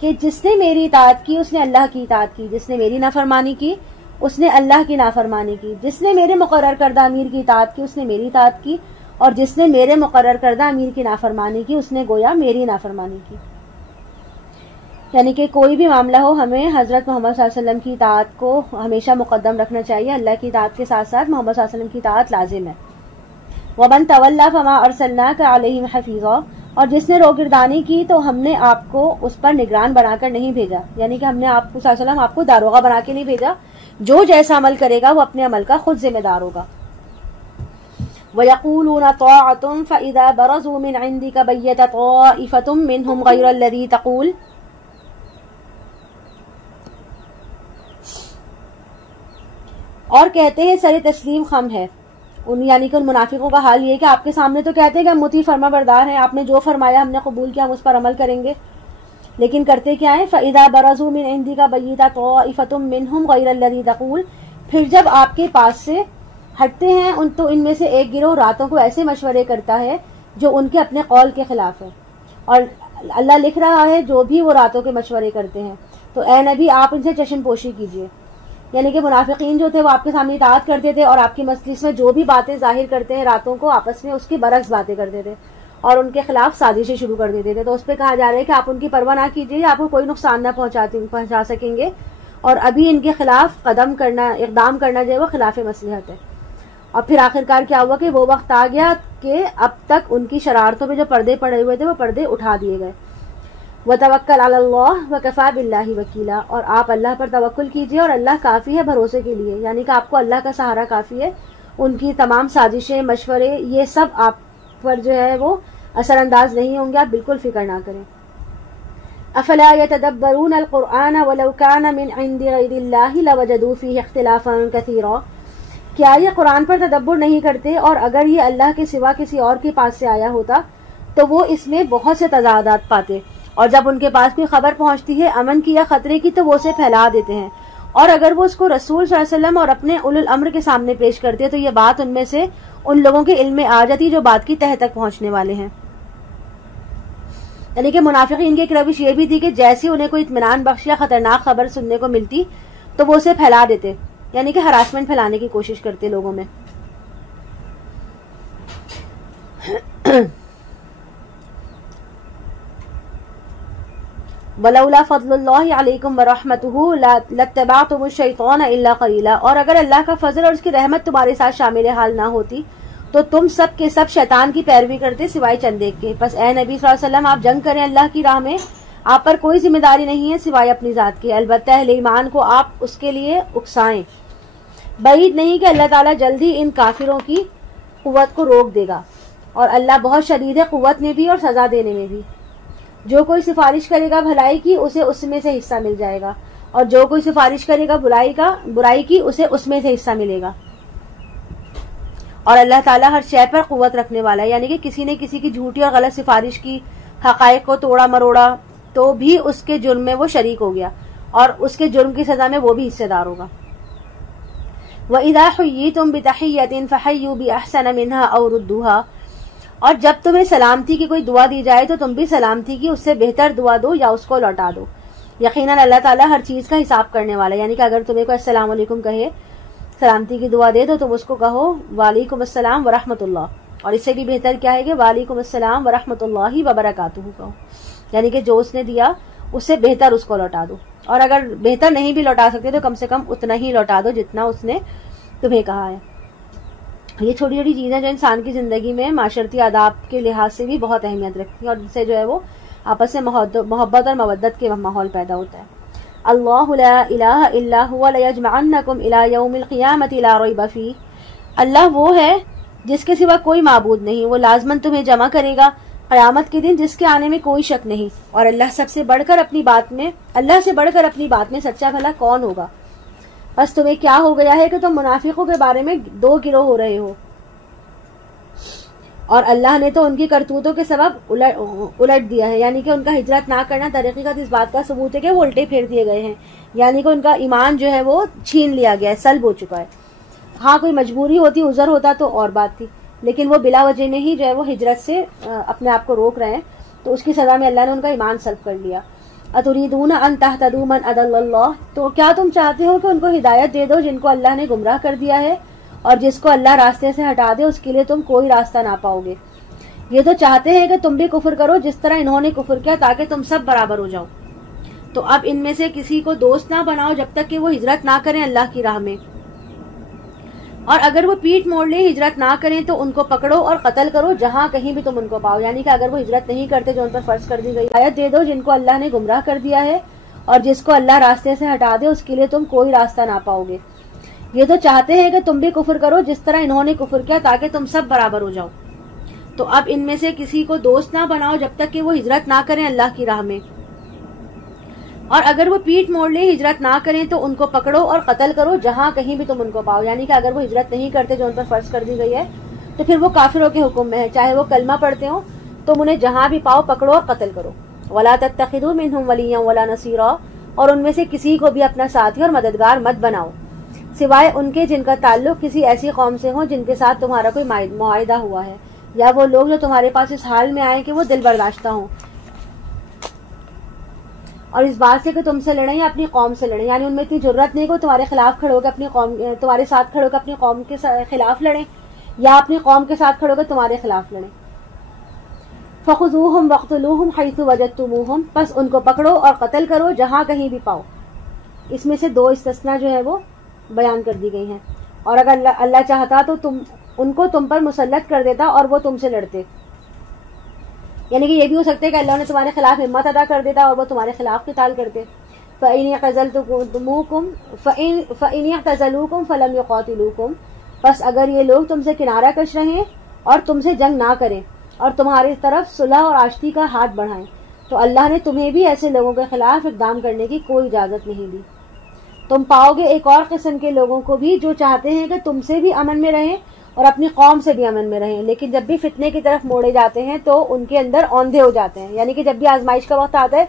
کہ جس نے میری اطاعت کی اس نے اللہ کی اطاعت کی، جس نے میری نافرمانی کی اس نے اللہ کی نافرمانی کی، جس نے میرے مقرر کردہ امیر کی اطاعت کی اس نے میری اطاعت کی، اور جس نے میرے مقرر کردہ امیر کی نافرمانی کی اس نے گویا میری نافرمانی کی۔ یعنی کہ کوئی بھی معاملہ ہو ہمیں حضرت محمد صلی اللہ علیہ وسلم کی اطاعت کو ہمیشہ مقدم رکھنا چاہیے، اللہ کی اطاعت کے ساتھ ساتھ محمد صلی اللہ علیہ وسلم کی اطاعت لازم ہے۔ وَمَن تَوَلَّىٰ فَمَا أَرْسَلْنَاكَ عَلَيْهِمْ حَفِيظًا، اور جس نے روگردانی کی تو ہم نے آپ کو اس پر نگران بنا کر نہیں بھیجا، یعنی کہ ہم نے آپ کو صلی اللہ علیہ وسلم آپ کو داروغہ بنا کے نہیں بھیجا، جو جیسا عمل کرے گا وہ اپنے عمل کا خود ذمہ دار ہوگا۔ وَيَقُولُونَ طَاعَةٌ فَإِذَا بَرَزُوا مِنْ عِنْدِكَ بَيَّتَ طَائِفَةٌ مِّنْهُمْ غَيْرَ الَّذِي تَقُولُ، اور کہتے ہیں سر تسلیم خم ہے، یعنی کہ ان منافقوں کا حال یہ کہ آپ کے سامنے تو کہتے ہیں کہ ہم مطیع فرما بردار ہیں، آپ نے جو فرمایا ہم نے قبول کیا، ہم اس پر عمل کریں گے، لیکن کرتے کیا ہیں؟ فَإِذَا بَرَزُوا مِنْ عِنْدِكَ بَيَّتَ طَائِفَةٌ مِّنْهُمْ غَيْرَ الَّذِي تَقُولُ، پھر جب آپ کے پاس سے ہٹتے ہیں تو ان میں سے ایک گروہ راتوں کو ایسے مشورے کرتا ہے جو ان کے اپنے قول کے خلاف ہے، اور اللہ لکھ رہا ہے جو بھی وہ راتوں کے مشورے کرتے ہیں، تو اے نبی آپ ان سے چشم پوشی کیجیے۔ یعنی کہ منافقین جو تھے وہ آپ کے سامنے اطاعت کرتے تھے اور آپ کی مجلس میں جو بھی باتیں ظاہر کرتے ہیں راتوں کو آپس میں اس کے برعکس باتیں کرتے تھے اور ان کے خلاف سازشیں شروع کر دیتے تھے، تو اس پہ کہا جا رہا ہے کہ آپ ان کی پرواہ نہ کیجیے، آپ کو کوئی نقصان نہ پہنچا سکیں گے، اور ابھی ان کے خلاف اقدام کرنا جو ہے وہ خلاف مصلحت ہے۔ اور پھر آخرکار کیا ہوا کہ وہ وقت آ گیا کہ اب تک ان کی شرارتوں میں جو پردے پڑے ہوئے تھے وہ پردے اٹھا دیے گئے۔ وَتَوَكَّلْ عَلَى اللَّهِ وَكَفَىٰ بِاللَّهِ وَكِيلًا، اور آپ اللہ پر توکل کیجیے اور اللہ کافی ہے بھروسے کے لیے، یعنی کہ آپ کو اللہ کا سہارا کافی ہے، ان کی تمام سازشیں مشورے یہ سب آپ پر جو ہے وہ اثر انداز نہیں ہوں گے، آپ بالکل فکر نہ کریں۔ أَفَلَا يَتَدَبَّرُونَ الْقُرْآنَ وَلَوْ كَانَ مِنْ عِنْدِ غَيْرِ اللَّهِ لَوَجَدُوا فِيهِ اخْتِلَافًا كَثِيرًا، کیا یہ قرآن پر تدبر نہیں کرتے اور اگر یہ اللہ کے سوا کسی اور کے پاس سے آیا ہوتا تو وہ اس میں بہت سے تضادات پاتے، اور جب ان کے پاس کوئی خبر پہنچتی ہے امن کی یا خطرے کی تو وہ اسے پھیلا دیتے ہیں، اور اگر وہ اس کو رسول صلی اللہ علیہ وسلم اور اپنے اولو الامر کے سامنے پیش کرتے تو یہ بات ان میں سے ان لوگوں کے علم میں آ جاتی جو بات کی تہ تک پہنچنے والے ہیں۔ یعنی کہ منافقین کی ایک روش یہ بھی تھی کہ جیسے انہیں کوئی اطمینان بخش یا خطرناک خبر سننے کو ملتی تو وہ اسے پھیلا دیتے، یعنی کہ ہراسمنٹ پھیلانے کی کوشش کرتے لوگوں میں۔ وَلَوْلَا فَضْلُ اللَّهِ عَلَيْكُمْ وَرَحْمَتُهُ لَاتَّبَعْتُمُ الشَّيْطَانَ إِلَّا قَلِيلًا، اور اگر اللہ کا فضل اور اس کی رحمت تمہارے ساتھ شامل حال نہ ہوتی تو تم سب کے سب شیطان کی پیروی کرتے سوائے چند ایک کے۔ بس اے نبی صلی اللہ علیہ وسلم آپ جنگ کریں اللہ کی راہ میں، آپ پر کوئی ذمہ داری نہیں ہے سوائے اپنی ذات کی، البتہ اہل ایمان کو آپ اس کے لیے اکسائیں، بعید نہیں کہ اللہ تعالیٰ جلدی ان کافروں کی قوت کو روک دے گا، اور اللہ بہت شدید ہے قوت میں بھی اور سزا دینے میں بھی۔ جو کوئی سفارش کرے گا بھلائی کی اسے اس میں سے حصہ مل جائے گا، اور جو کوئی سفارش کرے گا برائی کی اسے اس میں سے حصہ ملے گا، اور اللہ تعالیٰ ہر شے پر قوت رکھنے والا ہے، یعنی کہ کسی نے کسی کی جھوٹی اور غلط سفارش کی، حقائق کو توڑا مروڑا تو بھی اس کے جرم میں وہ شریک ہو گیا اور اس کے جرم کی سزا میں وہ بھی حصے دار ہوگا۔ وَإِذَا حُيِّيتُم بِتَحِيَّةٍ فَحَيُّوا بِأَحْسَنَ مِنْهَا أَوْ رُدُّوهَا، اور جب تمہیں سلامتی کی کوئی دعا دی جائے تو تم بھی سلامتی کی اس سے بہتر دعا دو یا اس کو لوٹا دو۔ یقیناً اللہ تعالیٰ ہر چیز کا حساب کرنے والا ہے. یعنی کہ اگر تمہیں کوئی السلام علیکم کہے، سلامتی کی دعا دے، تو تم اس کو کہو وعلیکم السلام ورحمۃ اللہ. اور اس سے بھی بہتر کیا ہے کہ وعلیکم السلام ورحمۃ اللہ وبرکاتہ کہو. یعنی کہ جو اس نے دیا اس سے بہتر اس کو لوٹا دو. اور اگر بہتر نہیں بھی لوٹا سکتے تو کم سے کم اتنا ہی لوٹا دو جتنا اس نے تمہیں کہا ہے. یہ چھوٹی چھوٹی چیزیں جو انسان کی زندگی میں معاشرتی آداب کے لحاظ سے بھی بہت اہمیت رکھتی ہیں، اور جن سے جو ہے وہ آپس میں محبت اور مودت کے ماحول پیدا ہوتا ہے. اللہ لا الہ الا هو لیجمعنکم الی یوم القیامۃ لا ریب فیہ. اللہ وہ ہے جس کے سوا کوئی معبود نہیں، وہ لازماً تمہیں جمع کرے گا قیامت کے دن جس کے آنے میں کوئی شک نہیں. اور اللہ سے بڑھ کر اپنی بات میں سچا بھلا کون ہوگا؟ بس تمہیں کیا ہو گیا ہے کہ تم منافقوں کے بارے میں دو گروہ ہو رہے ہو، اور اللہ نے تو ان کی کرتوتوں کے سبب الٹ دیا ہے. یعنی کہ ان کا ہجرت نہ کرنا در حقیقت اس بات کا ثبوت ہے کہ وہ الٹے پھیر دیے گئے ہیں. یعنی کہ ان کا ایمان جو ہے وہ چھین لیا گیا ہے، سلب ہو چکا ہے. ہاں کوئی مجبوری ہوتی، عذر ہوتا تو اور بات تھی، لیکن وہ بلا وجہ نہیں جو ہے وہ ہجرت سے اپنے آپ کو روک رہے ہیں، تو اس کی سزا میں اللہ نے ان کا ایمان سلب کر لیا. اتریدون ان تہتدوا من اضل اللہ. تو کیا تم چاہتے ہو کہ ان کو ہدایت دے دو جن کو اللہ نے گمراہ کر دیا ہے، اور جس کو اللہ راستے سے ہٹا دے اس کے لیے تم کوئی راستہ نہ پاؤ گے. یہ تو چاہتے ہیں کہ تم بھی کفر کرو جس طرح انہوں نے کفر کیا، تاکہ تم سب برابر ہو جاؤ. تو اب ان میں سے کسی کو دوست نہ بناؤ جب تک کہ وہ ہجرت نہ کریں اللہ کی راہ میں، اور اگر وہ پیٹ موڑ لیں ہجرت نہ کریں تو ان کو پکڑو اور قتل کرو جہاں کہیں بھی تم ان کو پاؤ. یعنی کہ اگر وہ ہجرت نہیں کرتے جو ان پر فرض کر دی گئی، ہدایت دے دو جن کو اللہ نے گمراہ کر دیا ہے، اور جس کو اللہ راستے سے ہٹا دے اس کے لیے تم کوئی راستہ نہ پاؤ گے. یہ تو چاہتے ہیں کہ تم بھی کفر کرو جس طرح انہوں نے کفر کیا، تاکہ تم سب برابر ہو جاؤ. تو اب ان میں سے کسی کو دوست نہ بناؤ جب تک کہ وہ ہجرت نہ کریں اللہ کی راہ میں، اور اگر وہ پیٹ موڑ لیں ہجرت نہ کریں تو ان کو پکڑو اور قتل کرو جہاں کہیں بھی تم ان کو پاؤ. یعنی کہ اگر وہ ہجرت نہیں کرتے جو ان پر فرض کر دی گئی ہے تو پھر وہ کافروں کے حکم میں ہے، چاہے وہ کلمہ پڑھتے ہوں، تم انہیں جہاں بھی پاؤ پکڑو اور قتل کرو. ولا تتخذوا منهم وليا ولا نصيرا. اور ان میں سے کسی کو بھی اپنا ساتھی اور مددگار مت بناؤ سوائے ان کے جن کا تعلق کسی ایسی قوم سے ہو جن کے ساتھ تمہارا کوئی معاہدہ ہوا ہے، یا وہ لوگ جو تمہارے پاس اس حال میں آئے کہ وہ دل برداشتہ ہوں اور اس بات سے کہ تم سے لڑیں یا اپنی قوم سے لڑیں. یعنی ان میں اتنی جرت نہیں کہ تمہارے خلاف کھڑے ہو کے اپنی قوم، تمہارے ساتھ کھڑے ہو کے اپنی قوم کے خلاف لڑیں، یا اپنی قوم کے ساتھ کھڑے ہو کے تمہارے خلاف لڑیں. فخذوہم وقتلوہم حیث وجدتموہم. بس ان کو پکڑو اور قتل کرو جہاں کہیں بھی پاؤ. اس میں سے دو استثناء جو ہے وہ بیان کر دی گئی ہیں. اور اگر اللہ چاہتا تو ان کو تم پر مسلط کر دیتا اور وہ تم سے لڑتے. یعنی کہ یہ بھی ہو سکتا ہے کہ اللہ نے تمہارے خلاف ہمت ادا کر دیتا اور وہ تمہارے خلاف قتال کرتے. فَإِنْ اعْتَزَلُوكُمْ فَلَمْ يُقَاتِلُوكُمْ. بس اگر یہ لوگ تم سے کنارہ کش رہیں اور تم سے جنگ نہ کریں اور تمہاری طرف صلح اور آشتی کا ہاتھ بڑھائیں، تو اللہ نے تمہیں بھی ایسے لوگوں کے خلاف اقدام کرنے کی کوئی اجازت نہیں دی. تم پاؤ گے ایک اور قسم کے لوگوں کو بھی جو چاہتے ہیں کہ تم سے بھی امن میں رہیں اور اپنی قوم سے بھی امن میں رہیں، لیکن جب بھی فتنے کی طرف موڑے جاتے ہیں تو ان کے اندر اوندھے ہو جاتے ہیں. یعنی کہ جب بھی آزمائش کا وقت آتا ہے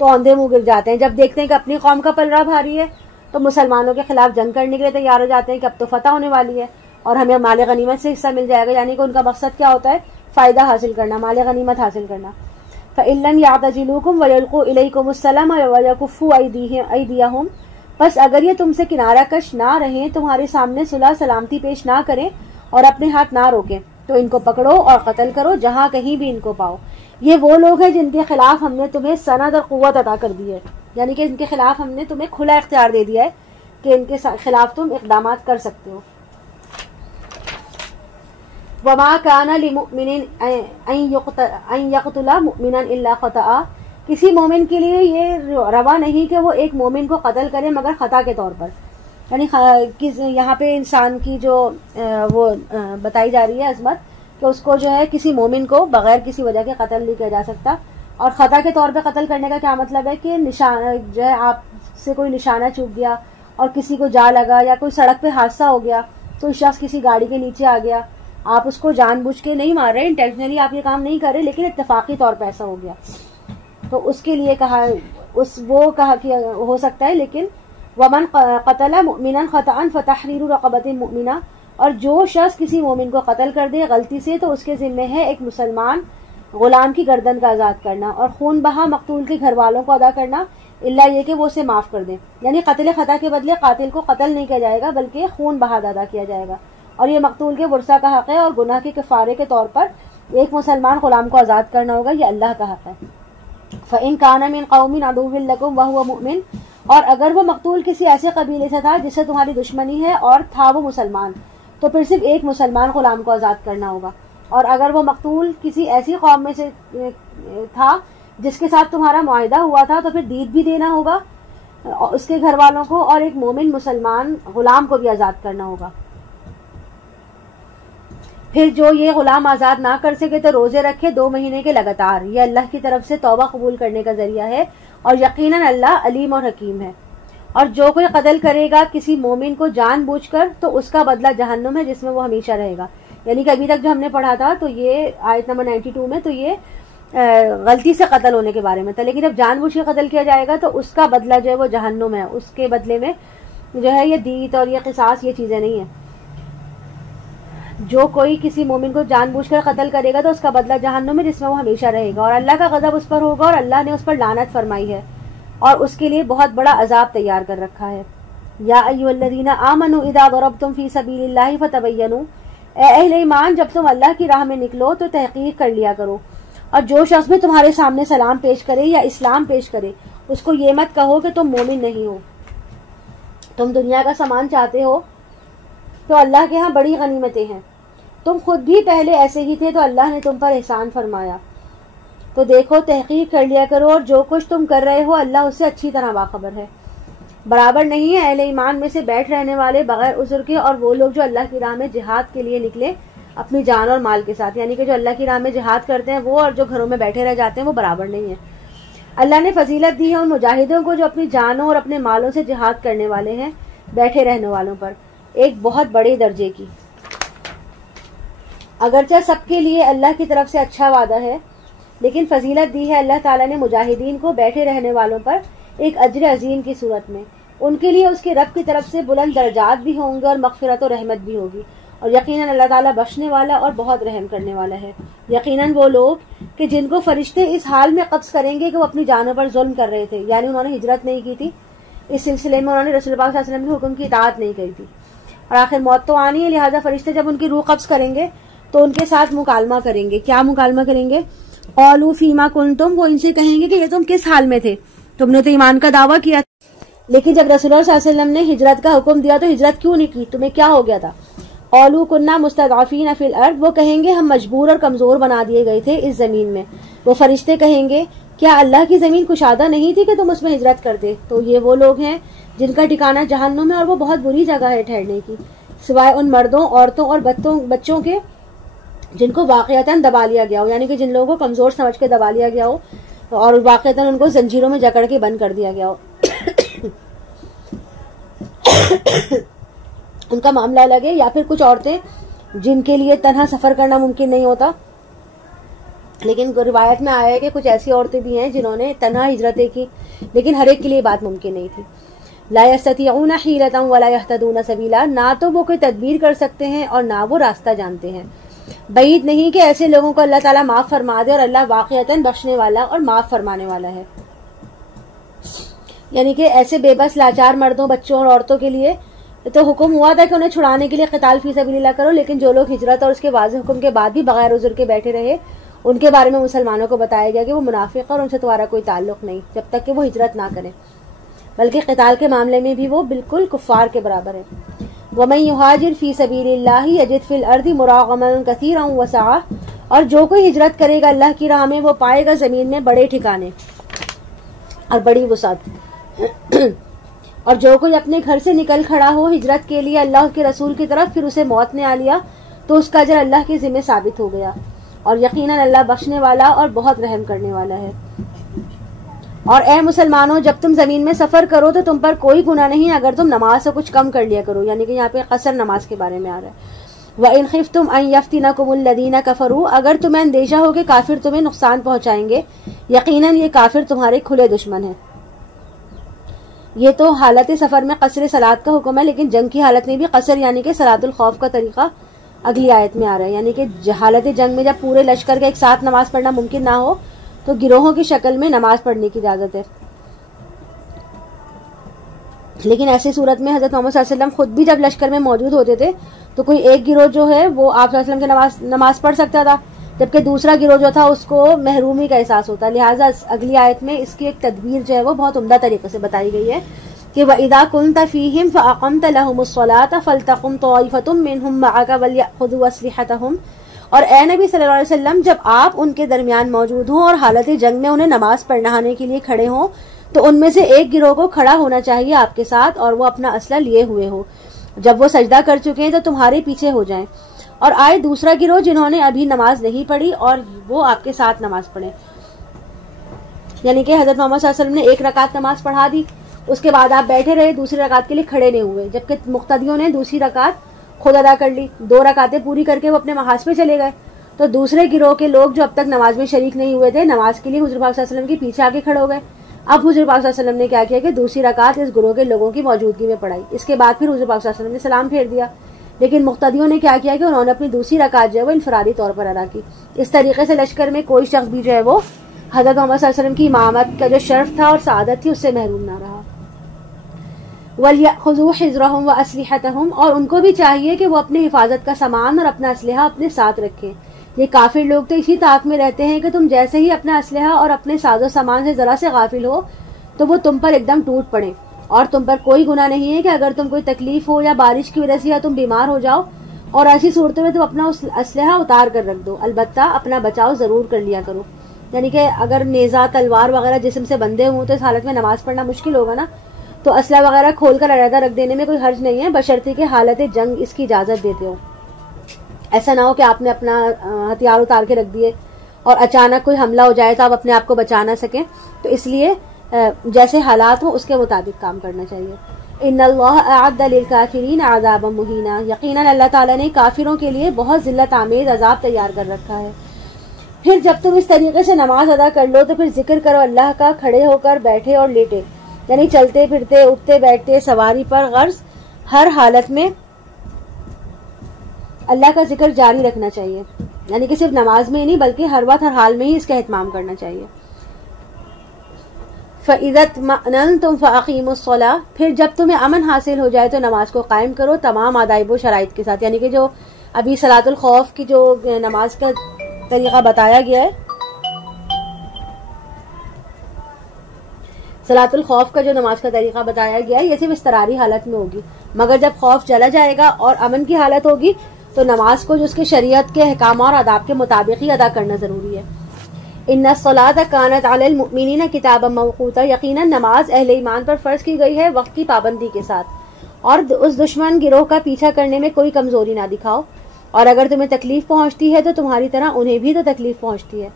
تو اوندھے منہ گر جاتے ہیں. جب دیکھتے ہیں کہ اپنی قوم کا پلڑا بھاری ہے تو مسلمانوں کے خلاف جنگ کرنے کے لیے تیار ہو جاتے ہیں کہ اب تو فتح ہونے والی ہے اور ہمیں مال غنیمت سے حصہ مل جائے گا. یعنی کہ ان کا مقصد کیا ہوتا ہے؟ فائدہ حاصل کرنا، مال غنیمت حاصل کرنا. فَإِن لَّمْ يَعْتَزِلُوكُمْ وَيَلْقُوا إِلَيْكُمُ السَّلَامَ وَيَكُفُّوا أَيْدِيَهُمْ. بس اگر یہ تم سے کنارہ کش نہ رہیں، تمہارے سامنے صلح سلامتی پیش نہ کریں اور اپنے ہاتھ نہ روکیں، تو ان کو پکڑو اور قتل کرو جہاں کہیں بھی ان کو پاؤ. یہ وہ لوگ ہیں جن کے خلاف ہم نے تمہیں سند اور قوت عطا کر دی ہے. یعنی کہ ان کے خلاف ہم نے تمہیں کھلا اختیار دے دیا ہے کہ ان کے خلاف تم اقدامات کر سکتے ہو. وَمَا كَانَ لِمُؤْمِنٍ أَن يَقْتُلَ مُؤْمِنًا إِلَّا خَطَأً. کسی مومن کے لیے یہ روا نہیں کہ وہ ایک مومن کو قتل کرے مگر خطا کے طور پر. یعنی یہاں پہ انسان کی جو وہ بتائی جا رہی ہے عظمت کہ اس کو جو ہے کسی مومن کو بغیر کسی وجہ کے قتل نہیں کیا جا سکتا. اور خطا کے طور پہ قتل کرنے کا کیا مطلب ہے کہ جو ہے آپ سے کوئی نشانہ چوک گیا اور کسی کو جا لگا، یا کوئی سڑک پہ حادثہ ہو گیا تو اس شخص کسی گاڑی کے نیچے آ گیا، آپ اس کو جان بوجھ کے نہیں مار رہے، انٹینشنلی آپ یہ کام نہیں کر رہے، لیکن اتفاقی طور پہ ایسا ہو گیا، تو اس کے لیے کہا کہ ہو سکتا ہے. لیکن ومن قتل مؤمنا خطأ فتحریر رقبۃ مؤمنہ. اور جو شخص کسی مومن کو قتل کر دے غلطی سے تو اس کے ذمہ ہے ایک مسلمان غلام کی گردن کا آزاد کرنا اور خون بہا مقتول کے گھر والوں کو ادا کرنا الا یہ کہ وہ اسے معاف کر دیں. یعنی قتل خطا کے بدلے قاتل کو قتل نہیں کیا جائے گا بلکہ خون بہا ادا کیا جائے گا. اور یہ مقتول کے ورثہ کا حق ہے اور گناہ کے کفارے کے طور پر ایک مسلمان غلام کو آزاد کرنا ہوگا، یہ اللہ کا حق ہے. فَإِن كَانَ مِن قَوْمٍ عَدُوٍّ لَكُمْ وَهُوَ مُؤْمِنٌ، اور اگر وہ مقتول کسی ایسے قبیلے سے تھا جس سے تمہاری دشمنی ہے اور تھا وہ مسلمان، تو پھر صرف ایک مسلمان غلام کو آزاد کرنا ہوگا. اور اگر وہ مقتول کسی ایسی قوم میں سے تھا جس کے ساتھ تمہارا معاہدہ ہوا تھا تو پھر دید بھی دینا ہوگا اس کے گھر والوں کو، اور ایک مومن مسلمان غلام کو بھی آزاد کرنا ہوگا. پھر جو یہ غلام آزاد نہ کر سکے تو روزے رکھے 2 مہینے کے لگاتار. یہ اللہ کی طرف سے توبہ قبول کرنے کا ذریعہ ہے اور یقیناً اللہ علیم اور حکیم ہے. اور جو کوئی قتل کرے گا کسی مومن کو جان بوجھ کر تو اس کا بدلہ جہنم ہے جس میں وہ ہمیشہ رہے گا. یعنی کہ ابھی تک جو ہم نے پڑھا تھا تو یہ آیت نمبر 92 میں تو یہ غلطی سے قتل ہونے کے بارے میں تھا، لیکن جب جان بوجھ کے قتل کیا جائے گا تو اس کا بدلہ جو ہے وہ جہنم ہے. اس کے بدلے میں جو ہے یہ دیت اور یہ قصاص یہ چیزیں نہیں ہیں. جو کوئی کسی مومن کو جان بوجھ کر قتل کرے گا تو اس کا بدلہ جہنم ہے جس میں وہ ہمیشہ رہے گا، اور اللہ کا غضب اس پر ہوگا اور اللہ نے اس پر لعنت فرمائی ہے اور اس کے لیے بہت بڑا عذاب تیار کر رکھا ہے. یا ایھا الذین آمنوا اذا ضربتم فی سبیل اللہ فتبینوا، اے اہل ایمان جب تم اللہ کی راہ میں نکلو تو تحقیق کر لیا کرو. اور جو شخص بھی تمہارے سامنے سلام پیش کرے یا اسلام پیش کرے اس کو یہ مت کہو کہ تم مومن نہیں ہو. تم دنیا کا سامان چاہتے ہو تو اللہ کے ہاں بڑی غنیمتیں ہیں. تم خود بھی پہلے ایسے ہی تھے تو اللہ نے تم پر احسان فرمایا. تو دیکھو تحقیق کر لیا کرو اور جو کچھ تم کر رہے ہو اللہ اس سے اچھی طرح باخبر ہے. برابر نہیں ہے اہل ایمان میں سے بیٹھ رہنے والے بغیر عذر کے اور وہ لوگ جو اللہ کی راہ میں جہاد کے لیے نکلے اپنی جان اور مال کے ساتھ. یعنی کہ جو اللہ کی راہ میں جہاد کرتے ہیں وہ اور جو گھروں میں بیٹھے رہ جاتے ہیں وہ برابر نہیں ہے. اللہ نے فضیلت دی ہے ان مجاہدوں کو جو اپنی جانوں اور اپنے مالوں سے جہاد کرنے والے ہیں بیٹھے رہنے والوں پر، ایک بہت بڑے درجے کی. اگرچہ سب کے لیے اللہ کی طرف سے اچھا وعدہ ہے لیکن فضیلت دی ہے اللہ تعالیٰ نے مجاہدین کو بیٹھے رہنے والوں پر ایک اجر عظیم کی صورت میں. ان کے لیے اس کے رب کی طرف سے بلند درجات بھی ہوں گے اور مغفرت و رحمت بھی ہوگی، اور یقیناً اللہ تعالیٰ بخشنے والا اور بہت رحم کرنے والا ہے. یقیناً وہ لوگ کہ جن کو فرشتے اس حال میں قبض کریں گے کہ وہ اپنی جانوں پر ظلم کر رہے تھے، یعنی انہوں نے ہجرت نہیں کی تھی، اس سلسلے میں انہوں نے رسول پاک صلی اللہ علیہ وسلم کے حکم کی اطاعت نہیں کی تھی، اور آخر موت تو آنی ہے، لہٰذا فرشتے جب ان کی روح قبض کریں گے تو ان کے ساتھ مکالمہ کریں گے. کیا مکالمہ کریں گے؟ قالوا فیما کنتم، وہ ان سے کہیں گے کہ یہ تم کس حال میں تھے، تم نے تو ایمان کا دعویٰ کیا لیکن جب رسول اللہ صلی اللہ علیہ وسلم نے ہجرت کا حکم دیا تو ہجرت کیوں نہیں کی، تمہیں کیا ہو گیا تھا؟ قالوا کنا مستضعفین فی الارض، وہ کہیں گے ہم مجبور اور کمزور بنا دیے گئے تھے اس زمین میں. وہ فرشتے کہیں گے کیا اللہ کی زمین کشادہ نہیں تھی کہ تم اس میں ہجرت کرتے؟ تو یہ وہ لوگ ہیں جن کا ٹھکانہ جہنم ہے اور وہ بہت بری جگہ ہے ٹھہرنے کی، سوائے ان مردوں عورتوں اور بچوں کے جن کو واقعتاً دبا لیا گیا ہو، یعنی کہ جن لوگوں کو کمزور سمجھ کے دبا لیا گیا ہو اور واقعتاً ان کو زنجیروں میں جکڑ کے بند کر دیا گیا ہو. ان کا معاملہ الگ ہے. یا پھر کچھ عورتیں جن کے لیے تنہا سفر کرنا ممکن نہیں ہوتا، لیکن روایت میں آیا ہے کہ کچھ ایسی عورتیں بھی ہیں جنہوں نے تنہا ہجرتیں کی، لیکن ہر ایک کے لیے بات ممکن نہیں تھی. لا يستطيعون حیلۃ ولا يهتدون سبیلا، نہ تو وہ کوئی تدبیر کر سکتے ہیں اور نہ وہ راستہ جانتے ہیں. بعید نہیں کہ ایسے لوگوں کو اللہ تعالیٰ معاف فرما دے، اور اللہ واقعتاً بخشنے والا اور معاف فرمانے والا ہے. یعنی کہ ایسے بے بس لاچار مردوں بچوں اور عورتوں کے لیے تو حکم ہوا تھا کہ انہیں چھڑانے کے لیے قتال فی سبیل اللہ کرو، لیکن جو لوگ ہجرت اور اس کے واضح حکم کے بعد بھی بغیر عذر کے بیٹھے رہے ان کے بارے میں مسلمانوں کو بتایا گیا کہ وہ منافق اور ان سے تمہارا کوئی تعلق نہیں جب تک کہ وہ ہجرت نہ کریں، بلکہ قتال کے معاملے میں بھی وہ بالکل کفار کے برابر ہے. وَمَن يُهَاجِرْ فِي سَبِيلِ اللَّهِ يَجِدْ فِي الْأَرْضِ مُرَاغَمًا كَثِيرًا وَسَعَةً، اور جو کوئی ہجرت کرے گا اللہ کی راہ میں وہ پائے گا زمین میں بڑے ٹھکانے اور بڑی وسعت. اور جو کوئی اپنے گھر سے نکل کھڑا ہو ہجرت کے لیے اللہ کے رسول کی طرف پھر اسے موت نے آ لیا تو اس کا اجر اللہ کے ذمہ ثابت ہو گیا، اور یقیناً اللہ بخشنے والا اور بہت رحم کرنے والا ہے. اور اے مسلمانوں جب تم زمین میں سفر کرو تو تم پر کوئی گناہ نہیں اگر تم نماز سے کچھ کم کر لیا کرو، یعنی کہ یہاں پہ قصر نماز کے بارے میں آ رہا ہے. وَإِنْ خِفْتُمْ أَنْ يَفْتِنَكُمُ الَّذِينَ كَفَرُوا، اگر تمہیں اندیشہ ہو کہ کافر تمہیں نقصان پہنچائیں گے، یقیناً یہ کافر تمہارے کھلے دشمن ہیں. یہ تو حالت سفر میں قصر صلاۃ کا حکم ہے، لیکن جنگ کی حالت میں بھی قصر یعنی کہ صلاۃ الخوف کا طریقہ اگلی آیت میں آ رہا ہے. یعنی کہ حالت جنگ میں جب پورے لشکر کے ایک ساتھ نماز پڑھنا ممکن نہ ہو تو گروہوں کی شکل میں نماز پڑھنے کی اجازت ہے. لیکن ایسی صورت میں حضرت محمد صلی اللہ علیہ وسلم خود بھی جب لشکر میں موجود ہوتے تھے تو کوئی ایک گروہ جو ہے وہ آپ صلی اللہ علیہ وسلم کی نماز پڑھ سکتا تھا، جبکہ دوسرا گروہ جو تھا اس کو محرومی کا احساس ہوتا. لہٰذا اگلی آیت میں اس کی ایک تدبیر جو ہے وہ بہت عمدہ طریقے سے بتائی گئی ہے کہ وَإِذَا كُنْتَ فِيهِمْ فَأَقَمْتَ لَهُمُ الصَّلَاةَ فَلْتَقُمْ طَائِفَةٌ مِّنْهُمْ مَعَكَ وَلْيَأْخُذُوا أَسْلِحَتَهُمْ. اور اے نبی صلی اللہ علیہ وسلم جب آپ ان کے درمیان موجود ہوں اور حالت جنگ میں انہیں نماز پڑھانے کے لیے کھڑے ہوں تو ان میں سے ایک گروہ کو کھڑا ہونا چاہیے آپ کے ساتھ اور وہ اپنا اسلحہ لیے ہوئے ہو. جب وہ سجدہ کر چکے ہیں تو تمہارے پیچھے ہو جائیں. اور آئے دوسرا گروہ جنہوں نے ابھی نماز نہیں پڑھی اور وہ آپ کے ساتھ نماز پڑھیں. یعنی کہ حضرت محمد صلی اللہ علیہ وسلم نے ایک رکعت نماز پڑھا دی، اس کے بعد آپ بیٹھے رہے، دوسری رکعت کے لیے کھڑے نہیں ہوئے، جبکہ مقتدیوں نے دوسری رکعت خود ادا کر لی، 2 رکعتیں پوری کر کے وہ اپنے محاذ پہ چلے گئے. تو دوسرے گروہ کے لوگ جو اب تک نماز میں شریک نہیں ہوئے تھے نماز کے لیے حضور پاک صلی اللہ علیہ وسلم کے پیچھے آ کے کھڑے ہو گئے. اب حضور پاک صلی اللہ علیہ وسلم نے کیا کیا کہ دوسری رکعت اس گروہ کے لوگوں کی موجودگی میں پڑھائی. اس کے بعد پھر حضور پاک صلی اللہ علیہ وسلم نے سلام پھیر دیا. لیکن مقتدیوں نے کیا کیا کہ انہوں نے اپنی دوسری رکعت جو ہے وہ انفرادی طور پر ادا کی. اس طریقے سے لشکر میں کوئی شخص بھی جو ہے وہ حضرت محمد صلی اللہ علیہ وسلم کی امامت کا جو شرف تھا اور سعادت تھی اس سے محروم نہ رہا. وَلْيَأْخُذُوا حِذْرَهُمْ وَأَسْلِحَتَهُمْ. اور ان کو بھی چاہیے کہ وہ اپنی حفاظت کا سامان اور اپنا اسلحہ اپنے ساتھ رکھیں. یہ کافر لوگ تو اسی طاق میں رہتے ہیں کہ تم جیسے ہی اپنا اسلحہ اور اپنے ساز و سامان سے ذرا سے غافل ہو تو وہ تم پر ایک دم ٹوٹ پڑیں. اور تم پر کوئی گناہ نہیں ہے کہ اگر تم کوئی تکلیف ہو یا بارش کی وجہ سے یا تم بیمار ہو جاؤ اور ایسی صورتوں میں تم اپنا اسلحہ اتار کر رکھ دو، البتہ اپنا بچاؤ ضرور کر لیا کرو. یعنی کہ اگر نیزہ تلوار وغیرہ جسم سے بندھے ہوں تو اس حالت میں نماز پڑھنا مشکل ہوگا نا، تو اسلحہ وغیرہ کھول کر علیحدہ رکھ دینے میں کوئی حرج نہیں ہے، بشرطے کہ حالت جنگ اس کی اجازت دیتے ہو. ایسا نہ ہو کہ آپ نے اپنا ہتھیار اتار کے رکھ دیے اور اچانک کوئی حملہ ہو جائے تو آپ اپنے آپ کو بچا نہ سکیں. تو اس لیے جیسے حالات ہوں اس کے مطابق کام کرنا چاہیے. ان اللہ اعد للکافرین عذابا مہینا. یقیناً اللہ تعالیٰ نے کافروں کے لیے بہت ذلت آمیز عذاب تیار کر رکھا ہے. پھر جب تم اس طریقے سے نماز ادا کر لو تو پھر ذکر کرو اللہ کا، کھڑے ہو کر، بیٹھے اور لیٹے، یعنی چلتے پھرتے، اٹھتے بیٹھتے، سواری پر، غرض ہر حالت میں اللہ کا ذکر جاری رکھنا چاہیے. یعنی کہ صرف نماز میں ہی نہیں بلکہ ہر وقت ہر حال میں ہی اس کا اہتمام کرنا چاہیے. فَإِذَا اطْمَأْنَنْتُمْ فَأَقِيمُوا الصَّلَاةَ. پھر جب تمہیں امن حاصل ہو جائے تو نماز کو قائم کرو تمام آداب و شرائط کے ساتھ. یعنی کہ جو ابھی صلاۃ الخوف کی جو نماز کا طریقہ بتایا گیا ہے، صلاۃ الخوف کا جو نماز کا طریقہ بتایا گیا ہے یہ صرف اضطراری حالت میں ہوگی، مگر جب خوف چلا جائے گا اور امن کی حالت ہوگی تو نماز کو جو اس کے شریعت کے احکام اور آداب کے مطابق ہی ادا کرنا ضروری ہے. ان الصلاۃ کانت علی المؤمنین کتابا موقوتا. یقیناً نماز اہل ایمان پر فرض کی گئی ہے وقت کی پابندی کے ساتھ. اور اس دشمن گروہ کا پیچھا کرنے میں کوئی کمزوری نہ دکھاؤ، اور اگر تمہیں تکلیف پہنچتی ہے تو تمہاری طرح انہیں بھی تو تکلیف پہنچتی ہے.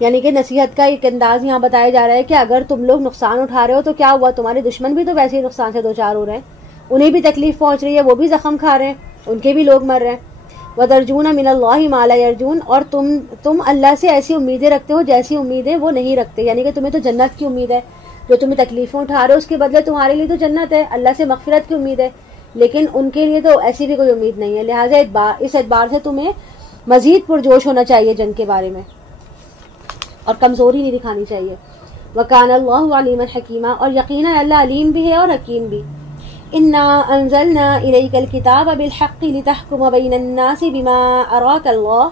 یعنی کہ نصیحت کا ایک انداز یہاں بتایا جا رہا ہے کہ اگر تم لوگ نقصان اٹھا رہے ہو تو کیا ہوا، تمہارے دشمن بھی تو ویسے ہی نقصان سے دوچار ہو رہے ہیں، انہیں بھی تکلیف پہنچ رہی ہے، وہ بھی زخم کھا رہے ہیں، ان کے بھی لوگ مر رہے ہیں. وَتَرْجُونَ مِنَ اللَّهِ مَا لَا يَرْجُونَ. اور تم اللہ سے ایسی امیدیں رکھتے ہو جیسی امیدیں وہ نہیں رکھتے. یعنی کہ تمہیں تو جنت کی امید ہے، جو تمہیں تکلیفیں اٹھا رہے ہو اس کے بدلے تمہارے لیے تو جنت ہے، اللہ سے مغفرت کی امید ہے، لیکن ان کے لیے تو ایسی بھی کوئی امید نہیں ہے. لہٰذا اس اعتبار سے تمہیں مزید پرجوش ہونا چاہیے جنگ کے بارے میں اور کمزوری نہیں دکھانی چاہیے. وَكَانَ اللَّهُ عَلِيمًا حَكِيمًا. اور یقیناً اللہ علیم بھی ہے اور حکیم بھی. اِنَّا أَنزَلْنَا إِلَيْكَ الْكِتَابَ بِالْحَقِّ لِتَحْكُمَ بَيْنَ النَّاسِ بِمَا أَرَاكَ اللَّهُ.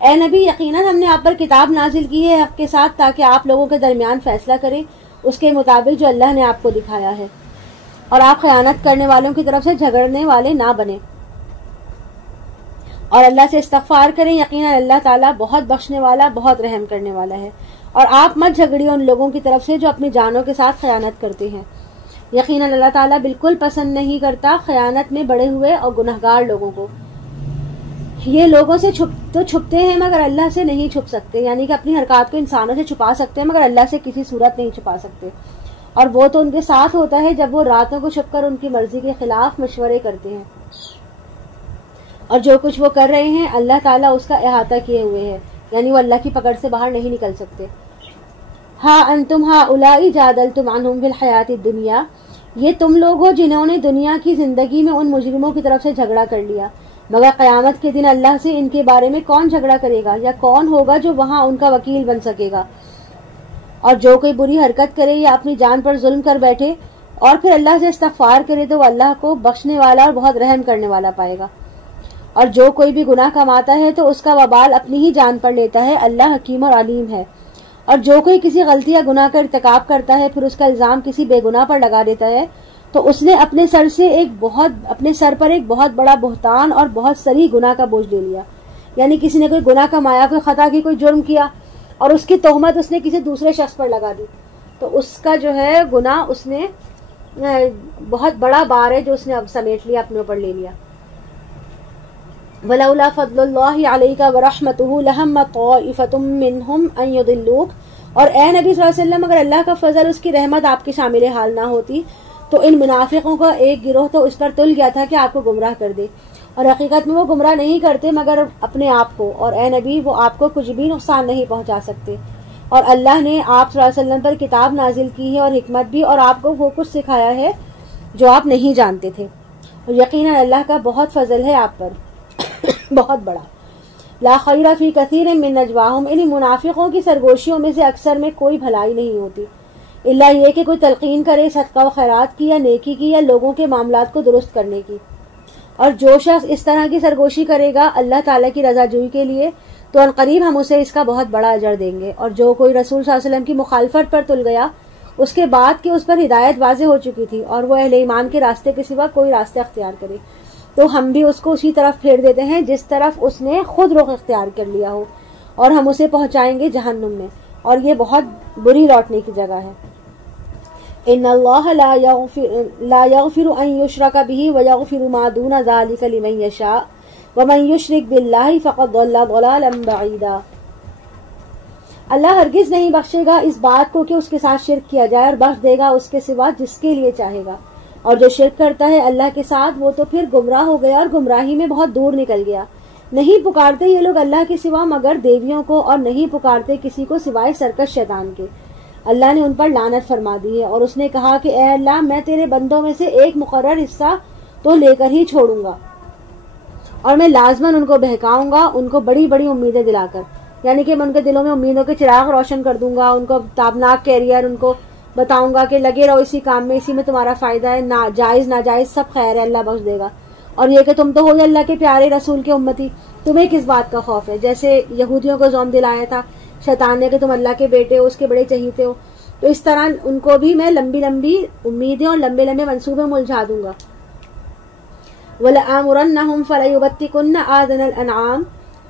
اے نبی یقیناً ہم نے آپ پر کتاب نازل کی ہے حق کے ساتھ تاکہ آپ لوگوں کے درمیان فیصلہ کریں اس کے مطابق جو اللہ نے آپ کو دکھایا ہے، اور آپ خیانت کرنے والوں کی طرف سے جھگڑنے والے نہ بنیں اور اللہ سے استغفار کریں. یقیناً اللہ تعالیٰ بہت بخشنے والا، بہت رحم کرنے والا ہے. اور آپ مت جھگڑیے ان لوگوں کی طرف سے جو اپنی جانوں کے ساتھ خیانت کرتے ہیں. یقیناً اللہ تعالیٰ بالکل پسند نہیں کرتا خیانت میں بڑے ہوئے اور گنہگار لوگوں کو. یہ لوگوں سے چھپتے ہیں مگر اللہ سے نہیں چھپ سکتے. یعنی کہ اپنی حرکات کو انسانوں سے چھپا سکتے ہیں مگر اللہ سے کسی صورت نہیں چھپا سکتے. اور وہ تو ان کے ساتھ ہوتا ہے جب وہ راتوں کو چھپ کر ان کی مرضی کے خلاف مشورے کرتے ہیں. اور جو کچھ وہ کر رہے ہیں اللہ تعالیٰ اس کا احاطہ کیے ہوئے ہے، یعنی وہ اللہ کی پکڑ سے باہر نہیں نکل سکتے. ہا انتم ہؤلاء جادلتم عنہم فی الحیات الدنیا. یہ تم لوگ ہو جنہوں نے دنیا کی زندگی میں ان مجرموں کی طرف سے جھگڑا کر لیا، مگر قیامت کے دن اللہ سے ان کے بارے میں کون جھگڑا کرے گا، یا کون ہوگا جو وہاں ان کا وکیل بن سکے گا. اور جو کوئی بری حرکت کرے یا اپنی جان پر ظلم کر بیٹھے اور پھر اللہ سے استغفار کرے تو وہ اللہ کو بخشنے والا اور بہت رحم کرنے والا پائے گا. اور جو کوئی بھی گناہ کماتا ہے تو اس کا وبال اپنی ہی جان پر لیتا ہے. اللہ حکیم اور علیم ہے. اور جو کوئی کسی غلطی یا گناہ کا ارتکاب کرتا ہے پھر اس کا الزام کسی بے گناہ پر لگا دیتا ہے تو اس نے اپنے سر پر ایک بہت بڑا بہتان اور بہت سری گناہ کا بوجھ لے لیا. یعنی کسی نے کوئی گناہ کمایا، کوئی خطا کی، کوئی جرم کیا اور اس کی تہمت اس نے کسی دوسرے شخص پر لگا دی تو اس کا جو ہے گناہ اس نے بہت بڑا بار ہے جو اس نے اب سمیٹ لیا، اپنے اوپر لے لیا. وَلَوْلَا فَضْلُ اللَّهِ عَلَيْكَ وَرَحْمَتُهُ لَهَمَّ طَائِفَةٌ مِّنْهُمْ أَن يُضِلُّوكَ. اور اے نبی صلی اللہ علیہ وسلم، اگر اللہ کا فضل، اس کی رحمت آپ کے شامل حال نہ ہوتی تو ان منافقوں کا ایک گروہ تو اس پر تل گیا تھا کہ آپ کو گمراہ کر دے. اور حقیقت میں وہ گمراہ نہیں کرتے مگر اپنے آپ کو، اور اے نبی وہ آپ کو کچھ بھی نقصان نہیں پہنچا سکتے. اور اللہ نے آپ صلی اللہ علیہ وسلم پر کتاب نازل کی ہے اور حکمت بھی، اور آپ کو وہ کچھ سکھایا ہے جو آپ نہیں جانتے تھے. اور یقیناً اللہ کا بہت فضل ہے آپ پر، بہت بڑا. لا خیر فی کثیر من نجواہم، ان منافقوں کی سرگوشیوں میں سے اکثر میں کوئی بھلائی نہیں ہوتی الا یہ کہ کوئی تلقین کرے صدقہ و خیرات کی یا نیکی کی یا لوگوں کے معاملات کو درست کرنے کی. اور جو شخص اس طرح کی سرگوشی کرے گا اللہ تعالیٰ کی رضا جوئی کے لیے تو عنقریب ہم اسے اس کا بہت بڑا اجر دیں گے. اور جو کوئی رسول صلی اللہ علیہ وسلم کی مخالفت پر تل گیا اس کے بعد کہ اس پر ہدایت واضح ہو چکی تھی اور وہ اہل ایمان کے راستے کے سوا کوئی راستہ اختیار کرے تو ہم بھی اس کو اسی طرف پھیر دیتے ہیں جس طرف اس نے خود رخ اختیار کر لیا ہو، اور ہم اسے پہنچائیں گے جہنم میں، اور یہ بہت بری لوٹنے کی جگہ ہے. ان اللہ لا یغفر ان یشرک به ویغفر ما دون ذلک لمن یشاء ومن یشرک باللہ فقد ضل ضلالا بعیدا. اللہ ہرگز نہیں بخشے گا اس بات کو کہ اس کے ساتھ شرک کیا جائے، اور بخش دے گا اس کے سوا جس کے لیے چاہے گا. اور جو شرک کرتا ہے اللہ کے ساتھ وہ تو پھر گمراہ ہو گیا اور گمراہی میں بہت دور نکل گیا. نہیں پکارتے یہ لوگ اللہ کے سوا مگر دیویوں کو، اور نہیں پکارتے کسی کو سوائے سرکش شیطان کے. اللہ نے ان پر لعنت فرما دی ہے. اور اس نے کہا کہ اے اللہ میں تیرے بندوں میں سے ایک مقرر حصہ تو لے کر ہی چھوڑوں گا، اور میں لازماً ان کو بہکاؤں گا ان کو بڑی بڑی امیدیں دلا کر. یعنی کہ میں ان کے دلوں میں امیدوں کے چراغ روشن کر دوں گا، ان کو تابناک کیریئر ان کو بتاؤں گا کہ لگے رہو اسی کام میں، اسی میں تمہارا فائدہ ہے، جائز ناجائز سب خیر ہے، اللہ بخش دے گا. اور یہ کہ تم تو ہو اللہ کے پیارے رسول کے امتی، تمہیں کس بات کا خوف ہے. جیسے یہودیوں کو زوم دلایا تھا شیطان نے کہ تم اللہ کے بیٹے ہو، اس کے بڑے چہیتے ہو، تو اس طرح ان کو بھی میں لمبی لمبی امیدیں اور لمبے لمبے منصوبے ملجھا دوں گا. وَلَآمُرَنَّهُمْ فَلَيُبَتِّكُنَّ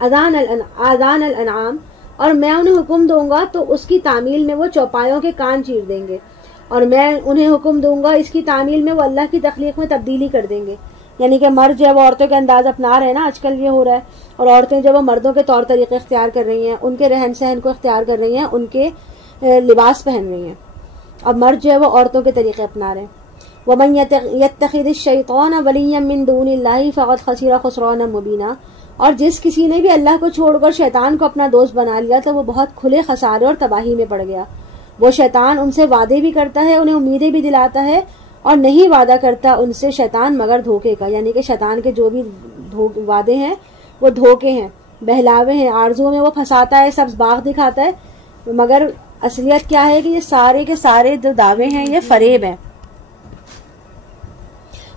آذَانَ الْأَنْعَامِ، اور میں انہیں حکم دوں گا تو اس کی تعمیل میں وہ چوپایوں کے کان چیر دیں گے. اور میں انہیں حکم دوں گا اس کی تعمیل میں وہ اللہ کی تخلیق میں تبدیلی کر دیں گے. یعنی کہ مرد جو ہے وہ عورتوں کے انداز اپنا رہے ہیں نا، آج کل یہ ہو رہا ہے، اور عورتیں جو وہ مردوں کے طور طریقے اختیار کر رہی ہیں، ان کے رہن سہن کو اختیار کر رہی ہیں، ان کے لباس پہن رہی ہیں، اور مرد جو ہے وہ عورتوں کے طریقے اپنا رہے ہیں. وَمَن يَتَّخِذِ الشَّيْطَانَ وَلِيًّا مِّن دُونِ اللَّهِ فَقَدْ خَسِرَ خُسْرَانًا مُبِينًا. اور جس کسی نے بھی اللہ کو چھوڑ کر شیطان کو اپنا دوست بنا لیا تو وہ بہت کھلے خسارے اور تباہی میں پڑ گیا. وہ شیطان ان سے وعدے بھی کرتا ہے، انہیں امیدیں بھی دلاتا ہے، اور نہیں وعدہ کرتا ان سے شیطان مگر دھوکے کا. یعنی کہ شیطان کے جو بھی وعدے ہیں وہ دھوکے ہیں، بہلاوے ہیں، آرزو میں وہ پھنساتا ہے، سبز باغ دکھاتا ہے، مگر اصلیت کیا ہے کہ یہ سارے کے سارے جو دعوے ہیں یہ فریب ہیں.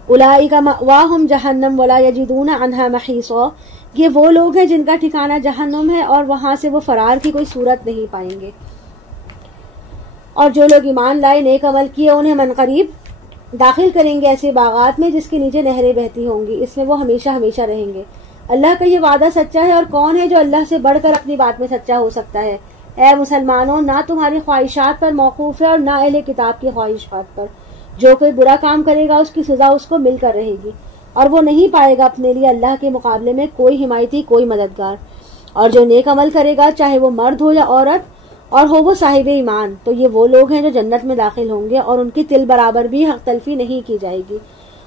اولئک مأواہم جہنم ولا یجدون عنہا محیصا. یہ وہ لوگ ہیں جن کا ٹھکانہ جہنم ہے اور وہاں سے وہ فرار کی کوئی صورت نہیں پائیں گے. اور جو لوگ ایمان لائے نیک عمل کیے انہیں منقریب داخل کریں گے ایسے باغات میں جس کے نیچے نہریں بہتی ہوں گی، اس میں وہ ہمیشہ ہمیشہ رہیں گے. اللہ کا یہ وعدہ سچا ہے، اور کون ہے جو اللہ سے بڑھ کر اپنی بات میں سچا ہو سکتا ہے. اے مسلمانوں، نہ تمہاری خواہشات پر موقوف ہے اور نہ اہل کتاب کی خواہشات پر. جو کوئی برا کام کرے گا اس کی سزا اس کو مل کر رہے گی، اور وہ نہیں پائے گا اپنے لیے اللہ کے مقابلے میں کوئی حمایتی، کوئی مددگار. اور جو نیک عمل کرے گا چاہے وہ مرد ہو یا عورت اور ہو وہ صاحب ایمان، تو یہ وہ لوگ ہیں جو جنت میں داخل ہوں گے، اور ان کی تل برابر بھی حق تلفی نہیں کی جائے گی.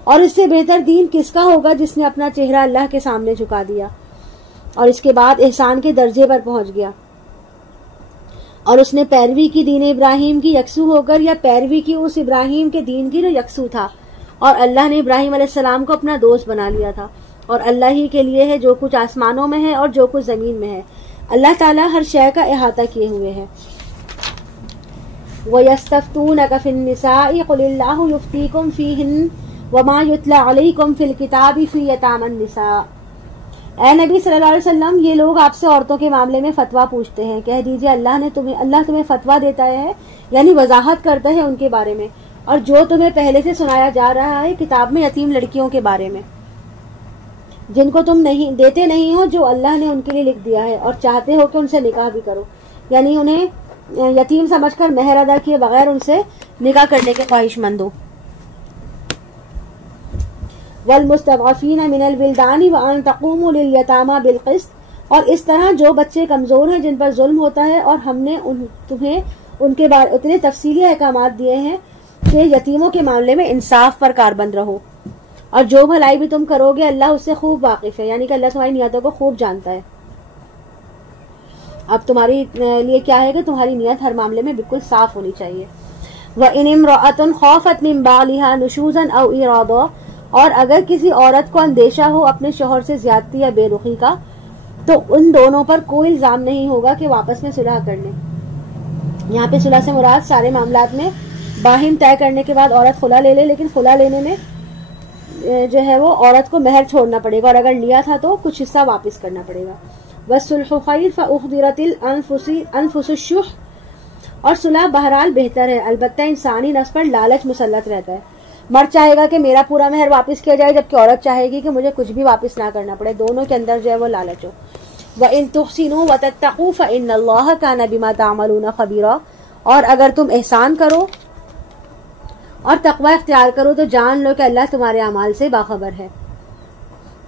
اور اس سے بہتر دین کس کا ہوگا جس نے اپنا چہرہ اللہ کے سامنے جھکا دیا اور اس کے بعد احسان کے درجے پر پہنچ گیا، اور اس نے پیروی کی دین ابراہیم کی یکسو ہو کر، یا پیروی کی اس ابراہیم کے دین کی جو یکسو تھا. اور اللہ نے ابراہیم علیہ السلام کو اپنا دوست بنا لیا تھا. اور اللہ ہی کے لیے ہے جو کچھ آسمانوں میں ہے اور جو کچھ زمین میں ہے. اللہ تعالیٰ ہر شے کا احاطہ کیے ہوئے ہے. وَيَسْتَفْتُونَكَ فِي النِّسَاءِ قُلِ اللَّهُ يُفْتِيكُمْ فِيهِنَّ وَمَا يُتْلَى عَلَيْكُمْ فِي الْكِتَابِ فِي يَتَامَى النِّسَاءِ۔ اے نبی صلی اللہ علیہ وسلم، یہ لوگ آپ سے عورتوں کے معاملے میں فتویٰ پوچھتے ہیں، کہہ دیجئے اللہ تمہیں فتویٰ دیتا ہے، یعنی وضاحت کرتا ہے ان کے بارے میں، اور جو تمہیں پہلے سے سنایا جا رہا ہے کتاب میں یتیم لڑکیوں کے بارے میں، جن کو تم دیتے نہیں ہو جو اللہ نے ان کے لیے لکھ دیا ہے، اور چاہتے ہو کہ ان سے نکاح بھی کرو، یعنی انہیں یتیم سمجھ کر مہر ادا کیے بغیر ان سے نکاح کرنے کے خواہش مند ہو۔ والمستضعفین من الولدان وان تقوموا للیتامى بالقسط، اور اس طرح جو بچے کمزور ہیں جن پر ظلم ہوتا ہے، اور ہم نے تمہیں ان کے بارے اتنے تفصیلی احکامات دیے ہیں کہ یتیموں کے معاملے میں انصاف پر کاربند رہو، اور جو بھلائی بھی تم کرو گے اللہ اس سے خوب واقف ہے، یعنی کہ اللہ تمہاری نیتوں کو خوب جانتا ہے۔ اب تمہاری لیے کیا ہے کہ تمہاری نیت ہر معاملے میں بالکل صاف ہونی چاہیے۔ وَإِنِ امْرَأَةٌ خَافَتْ مِنْ بَعْلِهَا نُشُوزًا أَوْ إِعْرَاضًا، اور اگر کسی عورت کو اندیشہ ہو اپنے شوہر سے زیادتی یا بے رخی کا، تو ان دونوں پر کوئی الزام نہیں ہوگا کہ واپس میں صلح کر لیں۔ یہاں پہ صلح سے مراد سارے معاملات میں باہم طے کرنے کے بعد عورت خلا لے لے، لیکن خلا لینے میں جو ہے وہ عورت کو مہر چھوڑنا پڑے گا، اور اگر لیا تھا تو کچھ حصہ واپس کرنا پڑے گا۔ وَالصُّلْحُ خَيْرٌ فَأُحْضِرَتِ الْأَنفُسُ الشُّحَّ، اور صلح بہرحال بہتر ہے، البتہ انسانی نفس پر لالچ مسلط رہتا ہے۔ مرد چاہے گا کہ میرا پورا مہر واپس کیا جائے، جبکہ عورت چاہے گی کہ مجھے کچھ بھی واپس نہ کرنا پڑے، دونوں کے اندر جو ہے وہ لالچ ہو۔ وَإِن تُحْسِنُوا وَتَتَّقُوا فَإِنَّ اللَّهَ كَانَ بِمَا تَعْمَلُونَ خَبِيرًا، اور اگر تم احسان کرو اور تقوی اختیار کرو تو جان لو کہ اللہ تمہارے اعمال سے باخبر ہے۔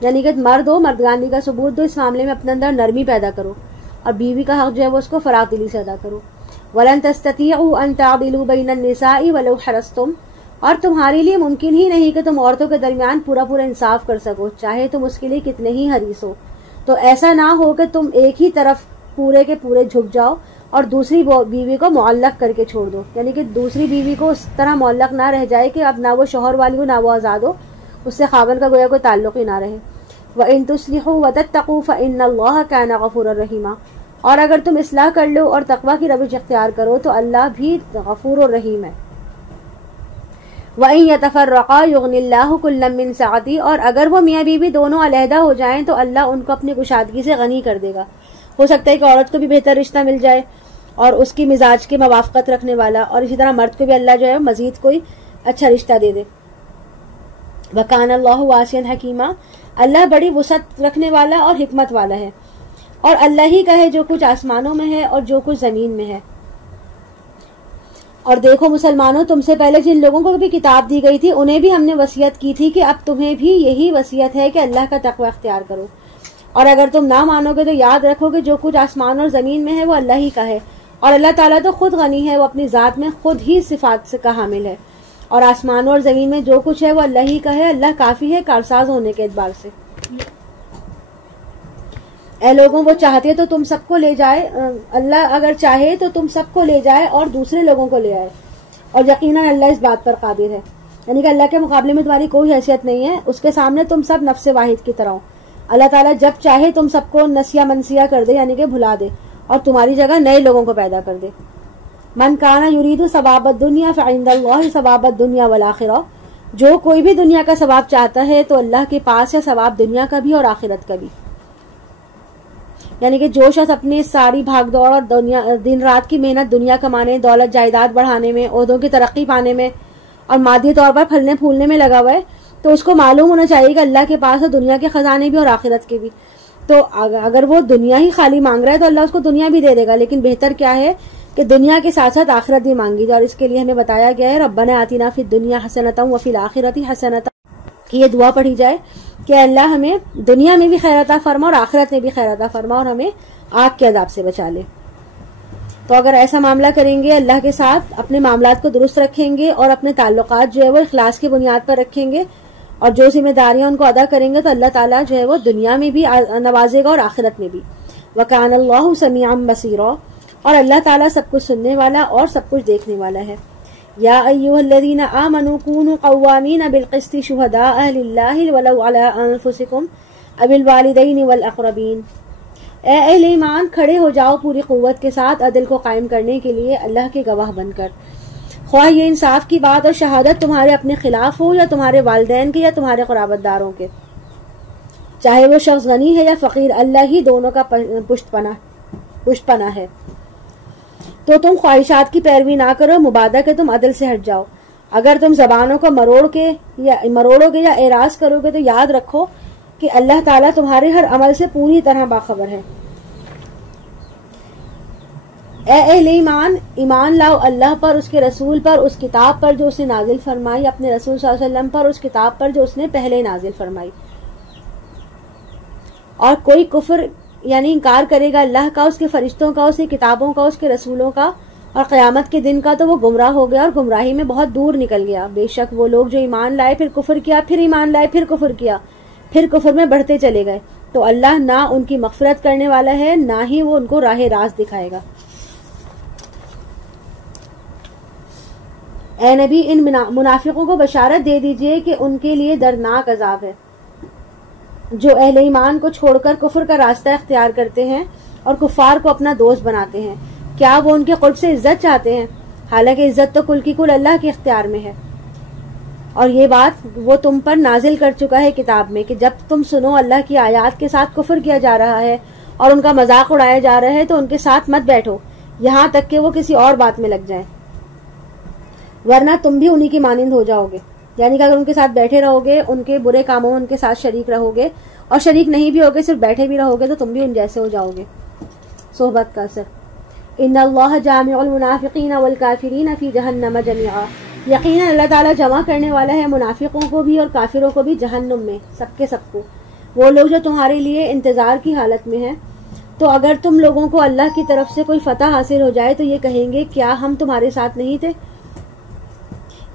یعنی کہ مرد ہو، مردگانی کا ثبوت دو، اس معاملے میں اپنے اندر نرمی پیدا کرو، اور بیوی کا حق جو ہے وہ اس کو فراخ دلی سے ادا کرو۔ وَلَن تَسْتَطِيعُوا أَن تَعْدِلُوا بَيْنَ النِّسَاءِ وَلَوْ حَرَصْتُمْ، اور تمہارے لیے ممکن ہی نہیں کہ تم عورتوں کے درمیان پورا انصاف کر سکو، چاہے تم اس کے لیے کتنے ہی حریص ہو۔ تو ایسا نہ ہو کہ تم ایک ہی طرف پورے کے پورے جھک جاؤ اور دوسری بیوی کو معلق کر کے چھوڑ دو، یعنی کہ دوسری بیوی کو اس طرح معلق نہ رہ جائے کہ اب نہ وہ شوہر والی ہو نہ وہ آزاد ہو، اس سے خاوند کا گویا کوئی تعلق ہی نہ رہے۔ وَإِن تُصْلِحُوا وَتَتَّقُوا فَإِنَّ اللَّهَ كَانَ غَفُورًا رَحِيمًا، اور اگر تم اصلاح کر لو اور تقوی کی روش اختیار کرو تو اللہ بھی غفور و رحیم ہے۔ وَإِن يَتَفَرَّقَا يُغْنِ اللَّهُ كُلًّا مِّن سَعَتِهِ، اور اگر وہ میاں بیوی دونوں علیحدہ ہو جائیں تو اللہ ان کو اپنی کشادگی سے غنی کر دے گا۔ ہو سکتا ہے کہ عورت کو بھی بہتر رشتہ مل جائے اور اس کی مزاج کے موافقت رکھنے والا، اور اسی طرح مرد کو بھی اللہ جو ہے مزید کوئی اچھا رشتہ دے دے۔ وَكَانَ اللَّهُ وَاسِعًا حَكِيمًا، اللہ بڑی وسعت رکھنے والا اور حکمت والا ہے، اور اللہ ہی کا ہے جو کچھ آسمانوں میں ہے اور جو کچھ زمین میں ہے۔ اور دیکھو مسلمانوں، تم سے پہلے جن لوگوں کو بھی کتاب دی گئی تھی انہیں بھی ہم نے وصیت کی تھی کہ اب تمہیں بھی یہی وصیت ہے کہ اللہ کا تقوی اختیار کرو، اور اگر تم نہ مانو گے تو یاد رکھو کہ جو کچھ آسمان اور زمین میں ہے وہ اللہ ہی کا ہے، اور اللہ تعالیٰ تو خود غنی ہے، وہ اپنی ذات میں خود ہی صفات سے کا حامل ہے، اور آسمانوں اور زمین میں جو کچھ ہے وہ اللہ ہی کا ہے، اللہ کافی ہے کارساز ہونے کے اعتبار سے۔ اے لوگوں، وہ چاہتے تو تم سب کو لے جائے، اللہ اگر چاہے تو تم سب کو لے جائے اور دوسرے لوگوں کو لے آئے، اور یقیناً اللہ اس بات پر قادر ہے۔ یعنی کہ اللہ کے مقابلے میں تمہاری کوئی حیثیت نہیں ہے، اس کے سامنے تم سب نفس واحد کی طرح ہو۔ اللہ تعالیٰ جب چاہے تم سب کو نسیہ منسیہ کر دے، یعنی کہ بھلا دے، اور تمہاری جگہ نئے لوگوں کو پیدا کر دے۔ من کان یرید ثواب الدنیا فعند اللہ ثواب الدنیا والآخرہ، جو کوئی بھی دنیا کا ثواب چاہتا ہے تو اللہ کے پاس ہے ثواب دنیا کا بھی اور آخرت کا بھی۔ یعنی کہ جو شخص اپنی ساری بھاگ دوڑ اور دن رات کی محنت دنیا کمانے، دولت جائیداد بڑھانے میں، عہدوں کی ترقی پانے میں اور مادی طور پر پھلنے پھولنے میں لگا ہوا ہے، تو اس کو معلوم ہونا چاہیے کہ اللہ کے پاس ہے دنیا کے خزانے بھی اور آخرت کے بھی۔ تو اگر وہ دنیا ہی خالی مانگ رہا ہے تو اللہ اس کو دنیا بھی دے دے گا، لیکن بہتر کیا ہے کہ دنیا کے ساتھ ساتھ آخرت بھی مانگی جائے، اور اس کے لیے ہمیں بتایا گیا ہے ربنا آتنا فی الدنیا حسنۃ وفی الآخرۃ حسنۃ، کہ یہ دعا پڑھی جائے کہ اللہ ہمیں دنیا میں بھی خیر عطا فرما اور آخرت میں بھی خیر عطا فرما، اور ہمیں آگ کے عذاب سے بچا لے۔ تو اگر ایسا معاملہ کریں گے، اللہ کے ساتھ اپنے معاملات کو درست رکھیں گے اور اپنے تعلقات جو ہے وہ اخلاص کی بنیاد پر رکھیں گے اور جو ذمہ داریاں ان کو ادا کریں گے، تو اللہ تعالیٰ جو ہے وہ دنیا میں بھی نوازے گا اور آخرت میں بھی۔ وَكَانَ اللَّهُ سَمِيعًا بَصِيرًا، اور اللہ تعالیٰ سب کچھ سننے والا اور سب کچھ دیکھنے والا ہے۔ یا ایھا الذین آمنوا کونوا قوامین بالقسط شہداء للہ ولو علی انفسکم او الوالدین والاقربین، اے اہل ایمان کھڑے ہو جاؤ پوری قوت کے ساتھ عدل کو قائم کرنے کے لیے اللہ کے گواہ بن کر، خواہ یہ انصاف کی بات اور شہادت تمہارے اپنے خلاف ہو یا تمہارے والدین کے یا تمہارے قرابت داروں کے، چاہے وہ شخص غنی ہے یا فقیر، اللہ ہی دونوں کا پشت پناہ ہے۔ تو تم خواہشات کی پیروی نہ کرو، مبادہ کہ تم عدل سے ہٹ جاؤ۔ اگر تم زبانوں کو مروڑو گے یا اعراض کرو گے تو یاد رکھو کہ اللہ تعالیٰ تمہارے ہر عمل سے پوری طرح باخبر ہے۔ اے اہل ایمان، ایمان لاؤ اللہ پر، اس کے رسول پر، اس کتاب پر جو اس نے نازل فرمائی، اپنے رسول صلی اللہ علیہ وسلم پر، اس کتاب پر جو اس نے پہلے نازل فرمائی۔ اور کوئی کفر یعنی انکار کرے گا اللہ کا، اس کے فرشتوں کا، اس کی کتابوں کا، اس کے رسولوں کا اور قیامت کے دن کا، تو وہ گمراہ ہو گیا اور گمراہی میں بہت دور نکل گیا۔ بے شک وہ لوگ جو ایمان لائے پھر کفر کیا، پھر ایمان لائے پھر کفر کیا، پھر کفر میں بڑھتے چلے گئے، تو اللہ نہ ان کی مغفرت کرنے والا ہے، نہ ہی وہ ان کو راہ راست دکھائے گا۔ اے نبی ان منافقوں کو بشارت دے دیجئے کہ ان کے لیے دردناک عذاب ہے، جو اہل ایمان کو چھوڑ کر کفر کا راستہ اختیار کرتے ہیں اور کفار کو اپنا دوست بناتے ہیں۔ کیا وہ ان کے قرب سے عزت چاہتے ہیں؟ حالانکہ عزت تو کل کی کل اللہ کے اختیار میں ہے۔ اور یہ بات وہ تم پر نازل کر چکا ہے کتاب میں کہ جب تم سنو اللہ کی آیات کے ساتھ کفر کیا جا رہا ہے اور ان کا مذاق اڑایا جا رہا ہے تو ان کے ساتھ مت بیٹھو یہاں تک کہ وہ کسی اور بات میں لگ جائیں، ورنہ تم بھی انہی کی مانند ہو جاؤ گے۔ یعنی کہ اگر ان کے ساتھ بیٹھے رہو گے، ان کے برے کاموں میں ان کے ساتھ شریک رہو گے، اور شریک نہیں بھی ہوگے، صرف بیٹھے بھی رہو گے، تو تم بھی ان جیسے ہو جاؤ گے۔ صحبت کا اثر۔ ان اللہ جامع المنافقین والکافرین فی جہنم جميعا، یقیناً اللہ تعالیٰ جمع کرنے والا ہے منافقوں کو بھی اور کافروں کو بھی جہنم میں، سب کے سب کو۔ وہ لوگ جو تمہارے لیے انتظار کی حالت میں ہیں، تو اگر تم لوگوں کو اللہ کی طرف سے کوئی فتح حاصل ہو جائے تو یہ کہیں گے کیا ہم تمہارے ساتھ نہیں تھے؟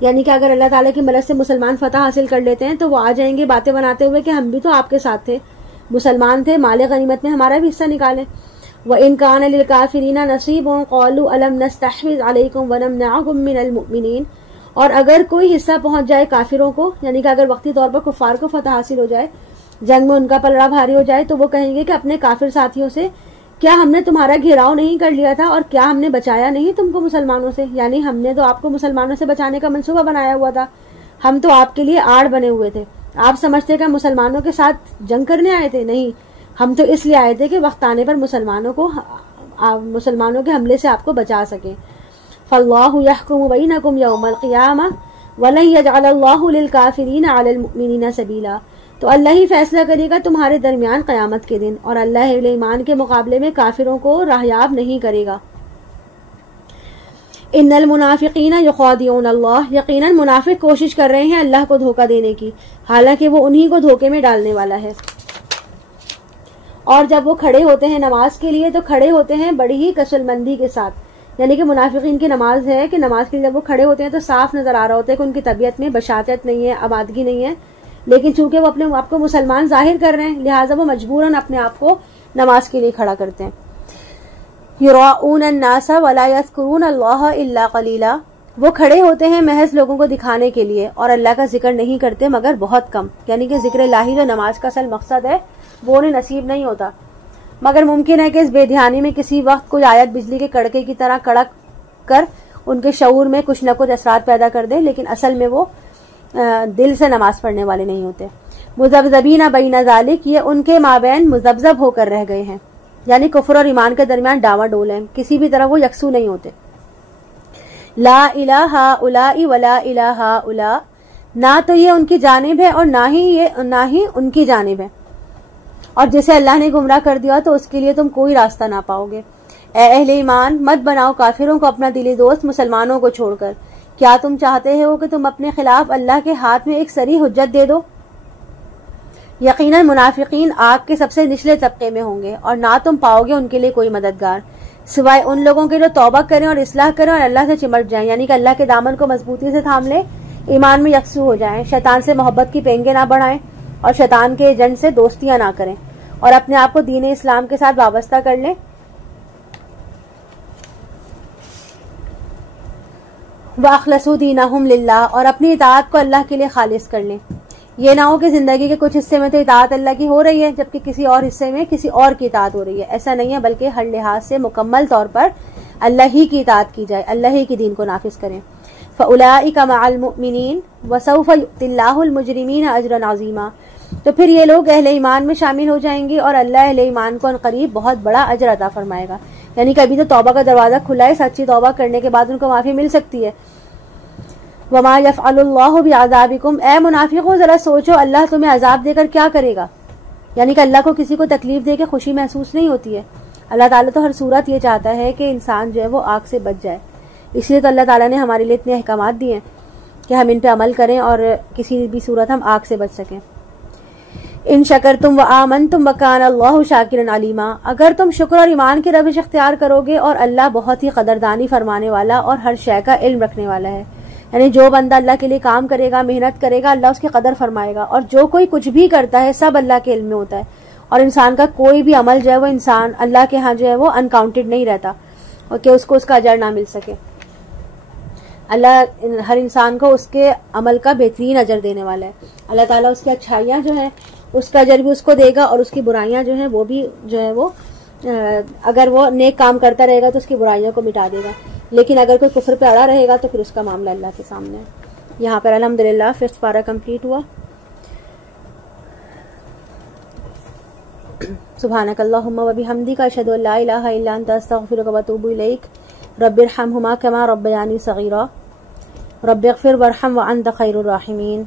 یعنی کہ اگر اللہ تعالیٰ کی مدد سے مسلمان فتح حاصل کر لیتے ہیں تو وہ آ جائیں گے باتیں بناتے ہوئے کہ ہم بھی تو آپ کے ساتھ تھے، مسلمان تھے، مال غنیمت میں ہمارا بھی حصہ نکالیں۔ وَإِن كَانَ لِلْكَافِرِينَ نَصِيبٌ قَالُوا أَلَمْ نَسْتَحْوِذْ عَلَيْكُمْ وَنَمْنَعْكُمْ مِنَ الْمُؤْمِنِينَ، اور اگر کوئی حصہ پہنچ جائے کافروں کو، یعنی کہ اگر وقتی طور پر کفار کو فتح حاصل ہو جائے، جنگ میں ان کا پلڑا بھاری ہو جائے، تو وہ کہیں گے کہ اپنے کافر ساتھیوں سے کیا ہم نے تمہارا گھیراؤ نہیں کر لیا تھا اور کیا ہم نے بچایا نہیں تم کو مسلمانوں سے؟ یعنی ہم نے تو آپ کو مسلمانوں سے بچانے کا منصوبہ بنایا ہوا تھا، ہم تو آپ کے لیے آڑ بنے ہوئے تھے۔ آپ سمجھتے کہ مسلمانوں کے ساتھ جنگ کرنے آئے تھے؟ نہیں، ہم تو اس لیے آئے تھے کہ وقت آنے پر مسلمانوں کے حملے سے آپ کو بچا سکیں۔ فاللہ یحکم بینکم یوم القیامہ ولن یجعل اللہ للکافرین علی المؤمنین سبیلا، تو اللہ ہی فیصلہ کرے گا تمہارے درمیان قیامت کے دن، اور اللہ اہل ایمان کے مقابلے میں کافروں کو راہیاب نہیں کرے گا۔ ان المنافقین یخادعون اللہ، یقیناً منافق کوشش کر رہے ہیں اللہ کو دھوکہ دینے کی، حالانکہ وہ انہی کو دھوکے میں ڈالنے والا ہے۔ اور جب وہ کھڑے ہوتے ہیں نماز کے لیے تو کھڑے ہوتے ہیں بڑی ہی کسل مندی کے ساتھ، یعنی کہ منافقین کی نماز ہے کہ نماز کے لیے جب وہ کھڑے ہوتے ہیں تو صاف نظر آ رہا ہوتا ہے کہ ان کی طبیعت میں بشاشت نہیں ہے، آبادگی نہیں ہے، لیکن چونکہ وہ اپنے آپ کو مسلمان ظاہر کر رہے ہیں لہٰذا وہ مجبوراً اپنے آپ کو نماز کے لیے کھڑا کرتے ہیں۔ یراؤون الناس ولا یذکرون اللہ الا قلیلا، وہ کھڑے ہوتے ہیں محض لوگوں کو دکھانے کے لیے اور اللہ کا ذکر نہیں کرتے مگر بہت کم، یعنی کہ ذکر الہی جو نماز کا اصل مقصد ہے وہ انہیں نصیب نہیں ہوتا، مگر ممکن ہے کہ اس بے دھیانی میں کسی وقت کوئی آیت بجلی کے کڑکے کی طرح کڑک کر ان کے شعور میں کچھ نہ کچھ اثرات پیدا کر دے، لیکن اصل میں وہ دل سے نماز پڑھنے والے نہیں ہوتے۔ مذبذبین بین ذالک، یہ ان کے مابین مذبذب ہو کر رہ گئے ہیں، یعنی کفر اور ایمان کے درمیان ڈاوا ڈول ہیں، کسی بھی طرح وہ یکسو نہیں ہوتے۔ لا الہ ہؤلاء ولا الہ ہؤلاء، نہ تو یہ ان کی جانب ہے اور نہ ہی ان کی جانب ہے، اور جسے اللہ نے گمراہ کر دیا تو اس کے لیے تم کوئی راستہ نہ پاؤ گے۔ اے اہل ایمان، مت بناؤ کافروں کو اپنا دلی دوست مسلمانوں کو چھوڑ کر۔ کیا تم چاہتے ہو کہ تم اپنے خلاف اللہ کے ہاتھ میں ایک صریح حجت دے دو؟ یقیناً منافقین آگ کے سب سے نچلے طبقے میں ہوں گے اور نہ تم پاؤ گے ان کے لیے کوئی مددگار سوائے ان لوگوں کے جو توبہ کریں اور اصلاح کریں اور اللہ سے چمٹ جائیں، یعنی کہ اللہ کے دامن کو مضبوطی سے تھام لیں، ایمان میں یکسو ہو جائیں، شیطان سے محبت کی پینگیں نہ بڑھائیں اور شیطان کے ایجنٹ سے دوستیاں نہ کریں، اور اپنے آپ کو دین اسلام کے ساتھ وابستہ کر لیں۔ وَأَخْلَصُوا دِينَهُمْ لِلَّهِ، اور اپنی اطاعت کو اللہ کے لیے خالص کر لیں۔ یہ نہ ہو کہ زندگی کے کچھ حصے میں تو اطاعت اللہ کی ہو رہی ہے جبکہ کسی اور حصے میں کسی اور کی اطاعت ہو رہی ہے. ایسا نہیں ہے، بلکہ ہر لحاظ سے مکمل طور پر اللہ ہی کی اطاعت کی جائے، اللہ ہی کے دین کو نافذ کریں. فَأُولَٰئِكَ مَعَ الْمُؤْمِنِينَ وَسَوْفَ يُؤْتِ اللَّهُ الْمُجْرِمِينَ أَجْرًا عَظِيمًا. تو پھر یہ لوگ اہل ایمان میں شامل ہو جائیں گے اور اللہ اہل ایمان کو عنقریب بہت بڑا اجر عطا فرمائے گا. یعنی کہ ابھی تو توبہ کا دروازہ کھلا ہے، سچی توبہ کرنے کے بعد ان کو معافی مل سکتی ہے. وَمَا يَفْعَلُ اللَّهُ بِعَذَابِكُمْ. اے منافقوں ذرا سوچو اللہ تمہیں عذاب دے کر کیا کرے گا. یعنی کہ اللہ کو کسی کو تکلیف دے کے خوشی محسوس نہیں ہوتی ہے. اللہ تعالیٰ تو ہر صورت یہ چاہتا ہے کہ انسان جو ہے وہ آگ سے بچ جائے. اس لیے تو اللہ تعالیٰ نے ہمارے لیے اتنے احکامات دیے ہیں کہ ہم ان پہ عمل کریں اور کسی بھی صورت ہم آگ سے بچ سکیں. ان شکرتم وآمنتم وکان اللہ شاکرا علیما. اگر تم شکر اور ایمان کی روش اختیار کرو گے اور اللہ بہت ہی قدردانی فرمانے والا اور ہر شے کا علم رکھنے والا ہے. یعنی جو بندہ اللہ کے لیے کام کرے گا، محنت کرے گا، اللہ اس کی قدر فرمائے گا. اور جو کوئی کچھ بھی کرتا ہے سب اللہ کے علم میں ہوتا ہے اور انسان کا کوئی بھی عمل جو ہے وہ انسان اللہ کے ہاں جو ہے وہ انکاؤنٹڈ نہیں رہتا اور کہ اس کو اس کا اجر نہ مل سکے. اللہ ہر انسان کو اس کے عمل کا بہترین اجر دینے والا ہے. اللہ تعالیٰ اس کی اچھائیاں جو ہیں اس کا اجر بھی اس کو دے گا اور اس کی برائیاں جو ہیں وہ بھی جو ہے وہ اگر وہ نیک کام کرتا رہے گا تو اس کی برائیوں کو مٹا دے گا. لیکن اگر کوئی کفر پہ اڑا رہے گا تو پھر اس کا معاملہ اللہ کے سامنے ہے. یہاں پر الحمدللہ 5th پارہ کمپلیٹ ہوا. سبحانک اللہم و بحمدک اشہد ان لا الہ الا انت استغفرک و اتوب الیک. رب ارحمہما کما ربیانی صغیرا. رب اغفر وارحم وانت خیر الراحمین.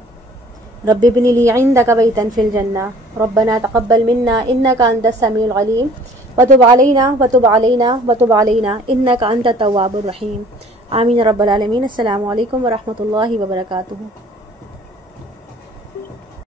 رب ابن لی عندک بیتا فی الجنہ. ربنا تقبل منا انک انت السمیع العلیم وتب علینا وتب علینا وتب علینا انک انت التواب الرحیم. آمین رب العالمین. السلام علیکم ورحمۃ اللہ وبرکاتہ.